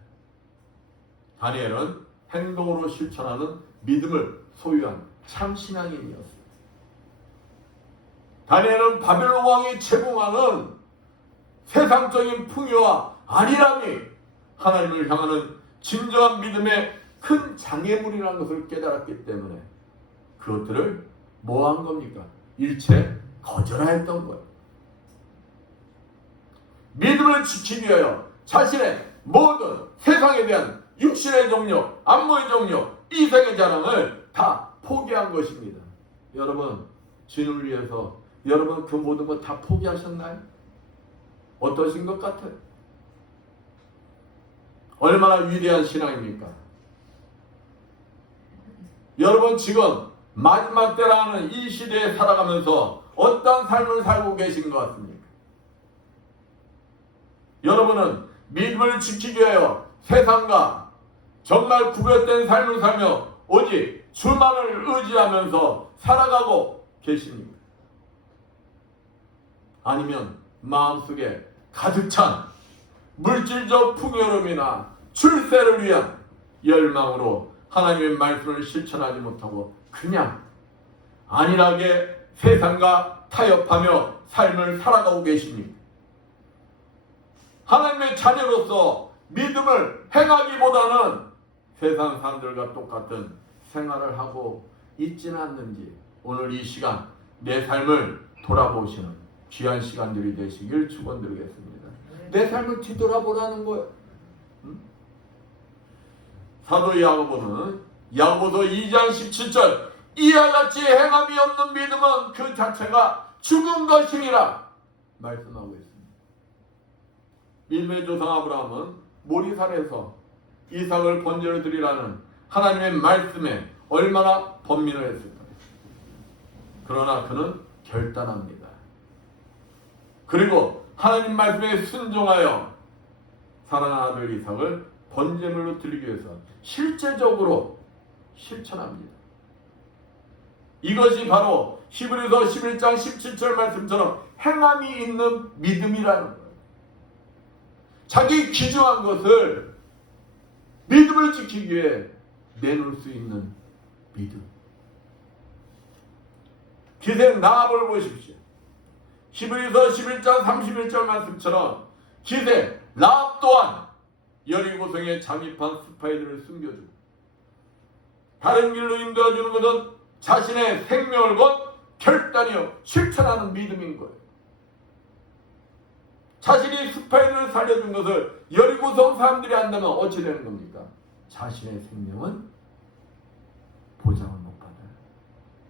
다니엘은 행동으로 실천하는 믿음을 소유한 참 신앙인이었습니다. 다니엘은 바벨론 왕이 제공하는 세상적인 풍요와 안일함이 하나님을 향하는 진정한 믿음의 큰 장애물이라는 것을 깨달았기 때문에 그것들을 뭐 한 겁니까? 일체 거절하였던 거예요. 믿음을 지키기 위하여 자신의 모든 세상에 대한 육신의 정욕, 안목의 정욕, 이생의 자랑을 다 포기한 것입니다. 여러분, 주님을 위해서 여러분 그 모든 것 다 포기하셨나요? 어떠신 것 같아요? 얼마나 위대한 신앙입니까? 여러분 지금 마지막 때라는 이 시대에 살아가면서 어떤 삶을 살고 계신 것 같습니까? 여러분은 믿음을 지키기 위하여 세상과 정말 구별된 삶을 살며 오직 주만을 의지하면서 살아가고 계십니까? 아니면 마음속에 가득 찬 물질적 풍요로움이나 출세를 위한 열망으로 하나님의 말씀을 실천하지 못하고 그냥 안일하게 세상과 타협하며 삶을 살아가고 계십니까? 하나님의 자녀로서 믿음을 행하기보다는 세상 사람들과 똑같은 생활을 하고 있지는 않는지 오늘 이 시간 내 삶을 돌아보시는 귀한 시간들이 되시길 축원드리겠습니다. 내 삶을 뒤돌아보라는 거예요. 사도 야고보는 야고보서 2장 17절 이와 같이 행함이 없는 믿음은 그 자체가 죽은 것이니라 말씀하고 있습니다. 믿음의 조상 아브라함은 모리산에서 이삭을 번제로 드리라는 하나님의 말씀에 얼마나 번민을 했을까요? 그러나 그는 결단합니다. 그리고 하나님 말씀에 순종하여 사랑하는 아들 이삭을 번제물로 드리기 위해서 실제적으로 실천합니다. 이것이 바로 히브리서 11장 17절 말씀처럼 행함이 있는 믿음이라는 거예요. 자기 기중한 것을 믿음을 지키기 위해 내놓을 수 있는 믿음. 기생 나합을 보십시오. 히브리서 11장 31절 말씀처럼 기생 라합 또한 여리고성에 잠입한 스파이들을 숨겨주고 다른 길로 인도해주는 것은 자신의 생명을 건 결단이요 실천하는 믿음인 거예요. 자신이 스파이들을 살려준 것을 여리고성 사람들이 한다면 어찌 되는 겁니까? 자신의 생명은 보장을 못 받아요.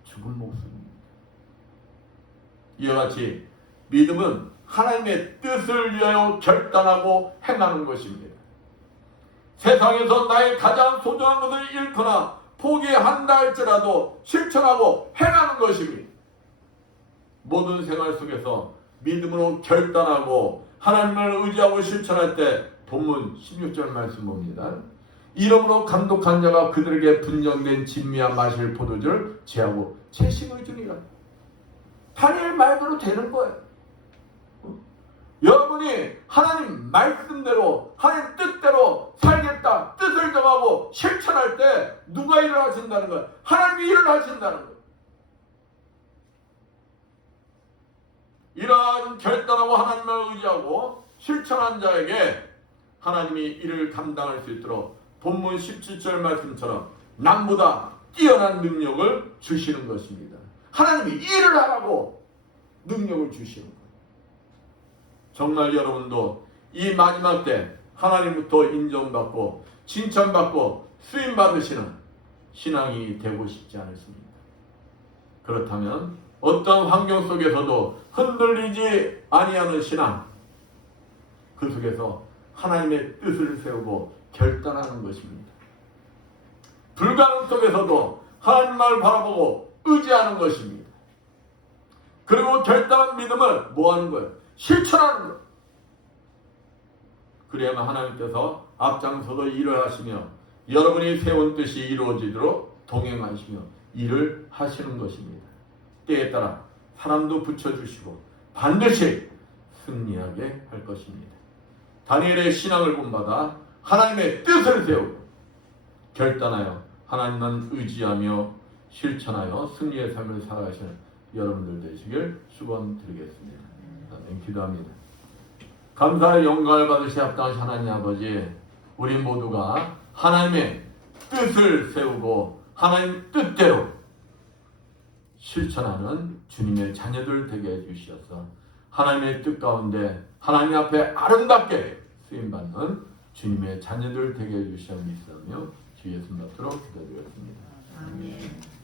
죽은 목숨입니다. 이와 같이 믿음은 하나님의 뜻을 위하여 결단하고 행하는 것입니다. 세상에서 나의 가장 소중한 것을 잃거나 포기한다 할지라도 실천하고 행하는 것입니다. 모든 생활 속에서 믿음으로 결단하고 하나님을 의지하고 실천할 때 본문 16절 말씀 봅니다. 이러므로 감독한 자가 그들에게 분정된 진미와 마실 포도주를 제하고 채식을 주니라. 다니엘 말대로 되는 거예요. 여러분이 하나님 말씀대로 하나님 뜻대로 살겠다 뜻을 정하고 실천할 때 누가 일을 하신다는 거예요? 하나님이 일을 하신다는 거예요. 이러한 결단하고 하나님을 의지하고 실천한 자에게 하나님이 이를 감당할 수 있도록 본문 17절 말씀처럼 남보다 뛰어난 능력을 주시는 것입니다. 하나님이 일을 하라고 능력을 주시는 거예요. 정말 여러분도 이 마지막 때 하나님부터 인정받고 칭찬받고 쓰임받으시는 신앙이 되고 싶지 않으십니까? 그렇다면 어떤 환경 속에서도 흔들리지 아니하는 신앙, 그 속에서 하나님의 뜻을 세우고 결단하는 것입니다. 불가능 속에서도 하나님을 바라보고 의지하는 것입니다. 그리고 결단한 믿음을 뭐 하는 거예요? 실천하는 거예요. 그래야만 하나님께서 앞장서서 일을 하시며 여러분이 세운 뜻이 이루어지도록 동행하시며 일을 하시는 것입니다. 때에 따라 사람도 붙여주시고 반드시 승리하게 할 것입니다. 다니엘의 신앙을 본받아 하나님의 뜻을 세우고 결단하여 하나님만 의지하며 실천하여 승리의 삶을 살아가시는 여러분들 되시길 축원드리겠습니다. 아멘. 기도합니다. 감사의 영광을 받으시 합당하신 하나님 아버지, 우리 모두가 하나님의 뜻을 세우고 하나님 뜻대로 실천하는 주님의 자녀들 되게 해주시어서 하나님의 뜻 가운데 하나님 앞에 아름답게 쓰임받는 주님의 자녀들 되게 해주시며 믿으며 주 예수 받도록 기도드렸습니다. 아멘.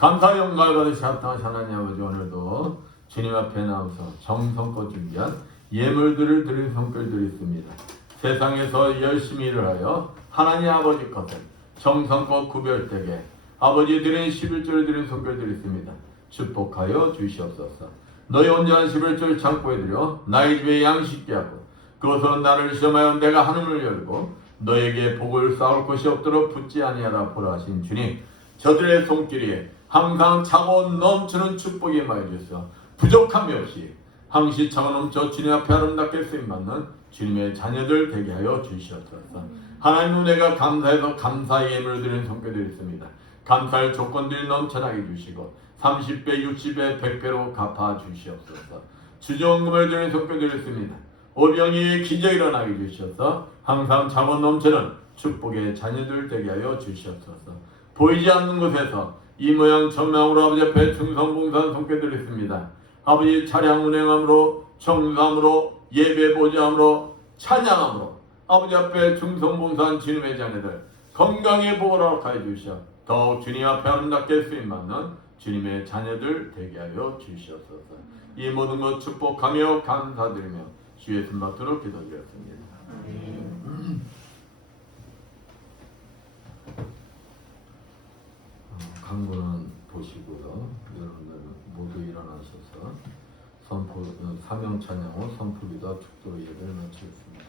감사 영광을 받으시 합당하신 하나님 아버지, 오늘도 주님 앞에 나와서 정성껏 준비한 예물들을 드린 성결들이 있습니다. 세상에서 열심히 일을 하여 하나님 아버지 것을 정성껏 구별되게 아버지 드린 11조를 드린 성결들이 있습니다. 축복하여 주시옵소서. 너희 온전한 11조를 창고에 들여 나의 집에 양식게 하고 그것으로 나를 시험하여 내가 하늘을 열고 너에게 복을 쌓을 것이 없도록 붙지 아니하라 보라 하신 주님, 저들의 손길이 항상 차고 넘치는 축복이 임하여주셔서 부족함이 없이 항시 차고 넘쳐 주님 앞에 아름답게 쓰임받는 주님의 자녀들 되게 하여 주시옵소서. 하나님, 은혜가 감사해서 감사의 예물을 드리는 성격들이 있습니다. 감사할 조건들이 넘쳐나게 주시고 30배, 60배, 100배로 갚아 주시옵소서. 주정금을 드리는 성격들이 있습니다. 오병이의 기적이 일어나게 주셔서 항상 차고 넘치는 축복의 자녀들 되게 하여 주시옵소서. 보이지 않는 곳에서 이 모양 전망으로 아버지 앞에 충성봉사한 손길들이 있습니다. 아버지 차량 운행함으로, 청소함으로, 예배 보좌함으로, 찬양함으로 아버지 앞에 충성봉사한 주님의 자녀들 건강에 복을 허락하여 주시어 더욱 주님 앞에 아름답게 쓰임받는 주님의 자녀들 되게 하여 주시옵소서. 이 모든 것 축복하며 감사드리며 주 예수 받도록 기도드렸습니다. 강구는 보시고요. 여러분들 모두 일어나셔서 사명 찬양으로 선포기도와 축도 예배를 마치겠습니다.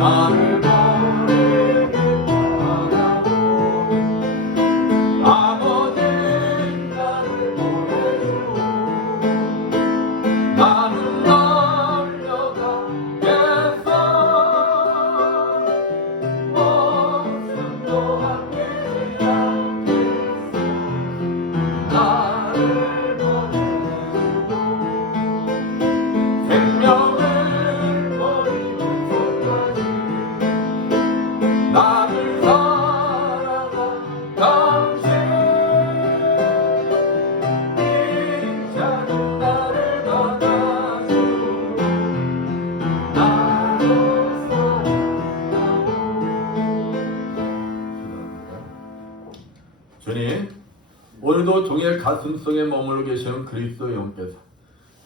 나를 버리고 떠나고 아버지 나를 보내주고 나는 달려가겠어 목숨도 아끼지 않겠어 나를 보내주고 생명을 나를 사랑한 당신 이제는 나를 받아주고 나로 사랑하고 주님, 오늘도 종의 가슴속에 머물러 계시는 그리스도 영께서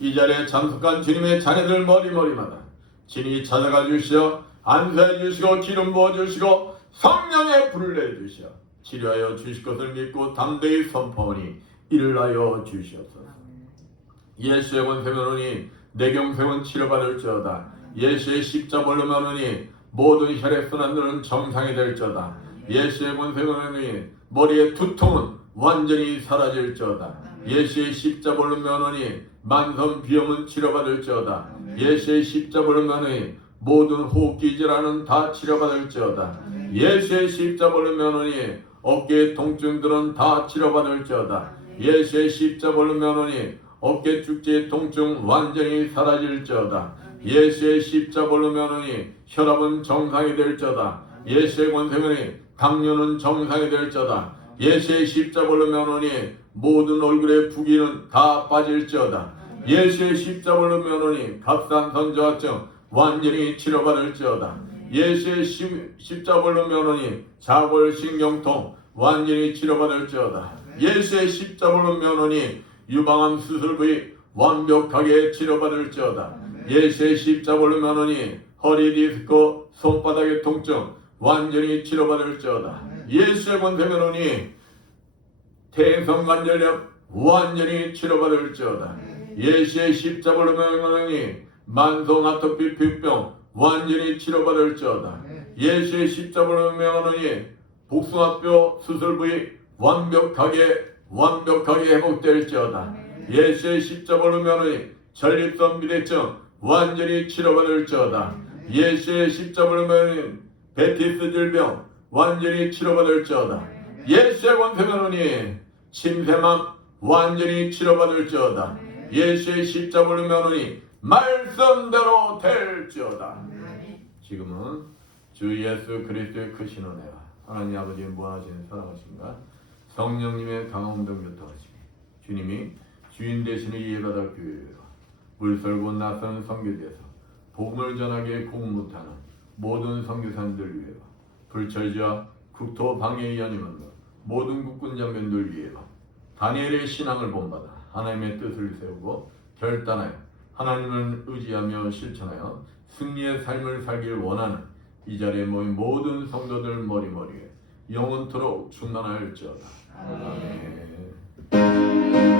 이 자리에 참석한 주님의 자녀들 머리마다 진히 찾아가 주시어 안수해 주시고 기름 부어 주시고 성령의 불을 내 주시어 치료하여 주실 것을 믿고 담대히 선포하니 이를 하여 주시옵소서. 예수의 권세면오니 내경색은 치료받을지어다. 예수의 십자벌로 면오니 모든 혈액순환들은 정상이 될지어다. 예수의 권세면오니 머리의 두통은 완전히 사라질지어다. 예수의 십자벌로 면오니 만성 비염은 치료받을지어다. 예수의 십자벌로 면오니 모든 호흡기 질환은 다 치료받을지어다. 예수의 십자벌로 면오니 어깨 통증들은 다 치료받을지어다. 예수의 십자벌로 면오니 어깨 축제 통증 완전히 사라질지어다. 예수의 십자벌로 면오니 혈압은 정상이 될지어다. 예수의 권세면이 당뇨는 정상이 될지어다. 예수의 십자벌로 면오니 모든 얼굴의 부기는 다 빠질지어다. 예수의 십자벌로 면오니 갑상선저하증 완전히 치료받을지어다. 예수의 십자벌로 면오니 자골신경통 완전히 치료받을지어다. 예수의 십자벌로 면오니 유방암 수술 부위 완벽하게 치료받을지어다. 예수의 십자벌로 면오니 허리 디스크 손바닥의 통증 완전히 치료받을지어다. 예수의 권세 면오니 태성관절염 완전히 치료받을지어다. 예수의 십자벌로 면오니 만성 아토피 피부병 완전히 치료받을지어다. 예수의 십자벌로 면오니 복숭아뼈 수술 부위 완벽하게 회복될지어다. 예수의 십자벌로 면오니 전립선 비대증 완전히 치료받을지어다. 예수의 십자벌로 면오니 베티스 질병 완전히 치료받을지어다. 예수의 권세 면오니 침샘암 완전히 치료받을지어다. 예수의 십자벌로 면오니 말씀대로 될지어다. 지금은 주 예수 그리스도의 크신 은혜와 하나님 아버지의 무한하신 사랑하심과 성령님의 강함등 교통하심이 주님이 주인 되시는 예배다 교회와 물설고 낯선 선교지에서 복음을 전하기에 공무타는 모든 선교사님들 위해와 불철지와 국토 방해의 연임은 모든 국군 장병들 위해와 다니엘의 신앙을 본받아 하나님의 뜻을 세우고 결단하여 하나님을 의지하며 실천하여 승리의 삶을 살길 원하는 이 자리에 모인 모든 성도들 머리머리에 영원토록 충만하였지어다. 아멘.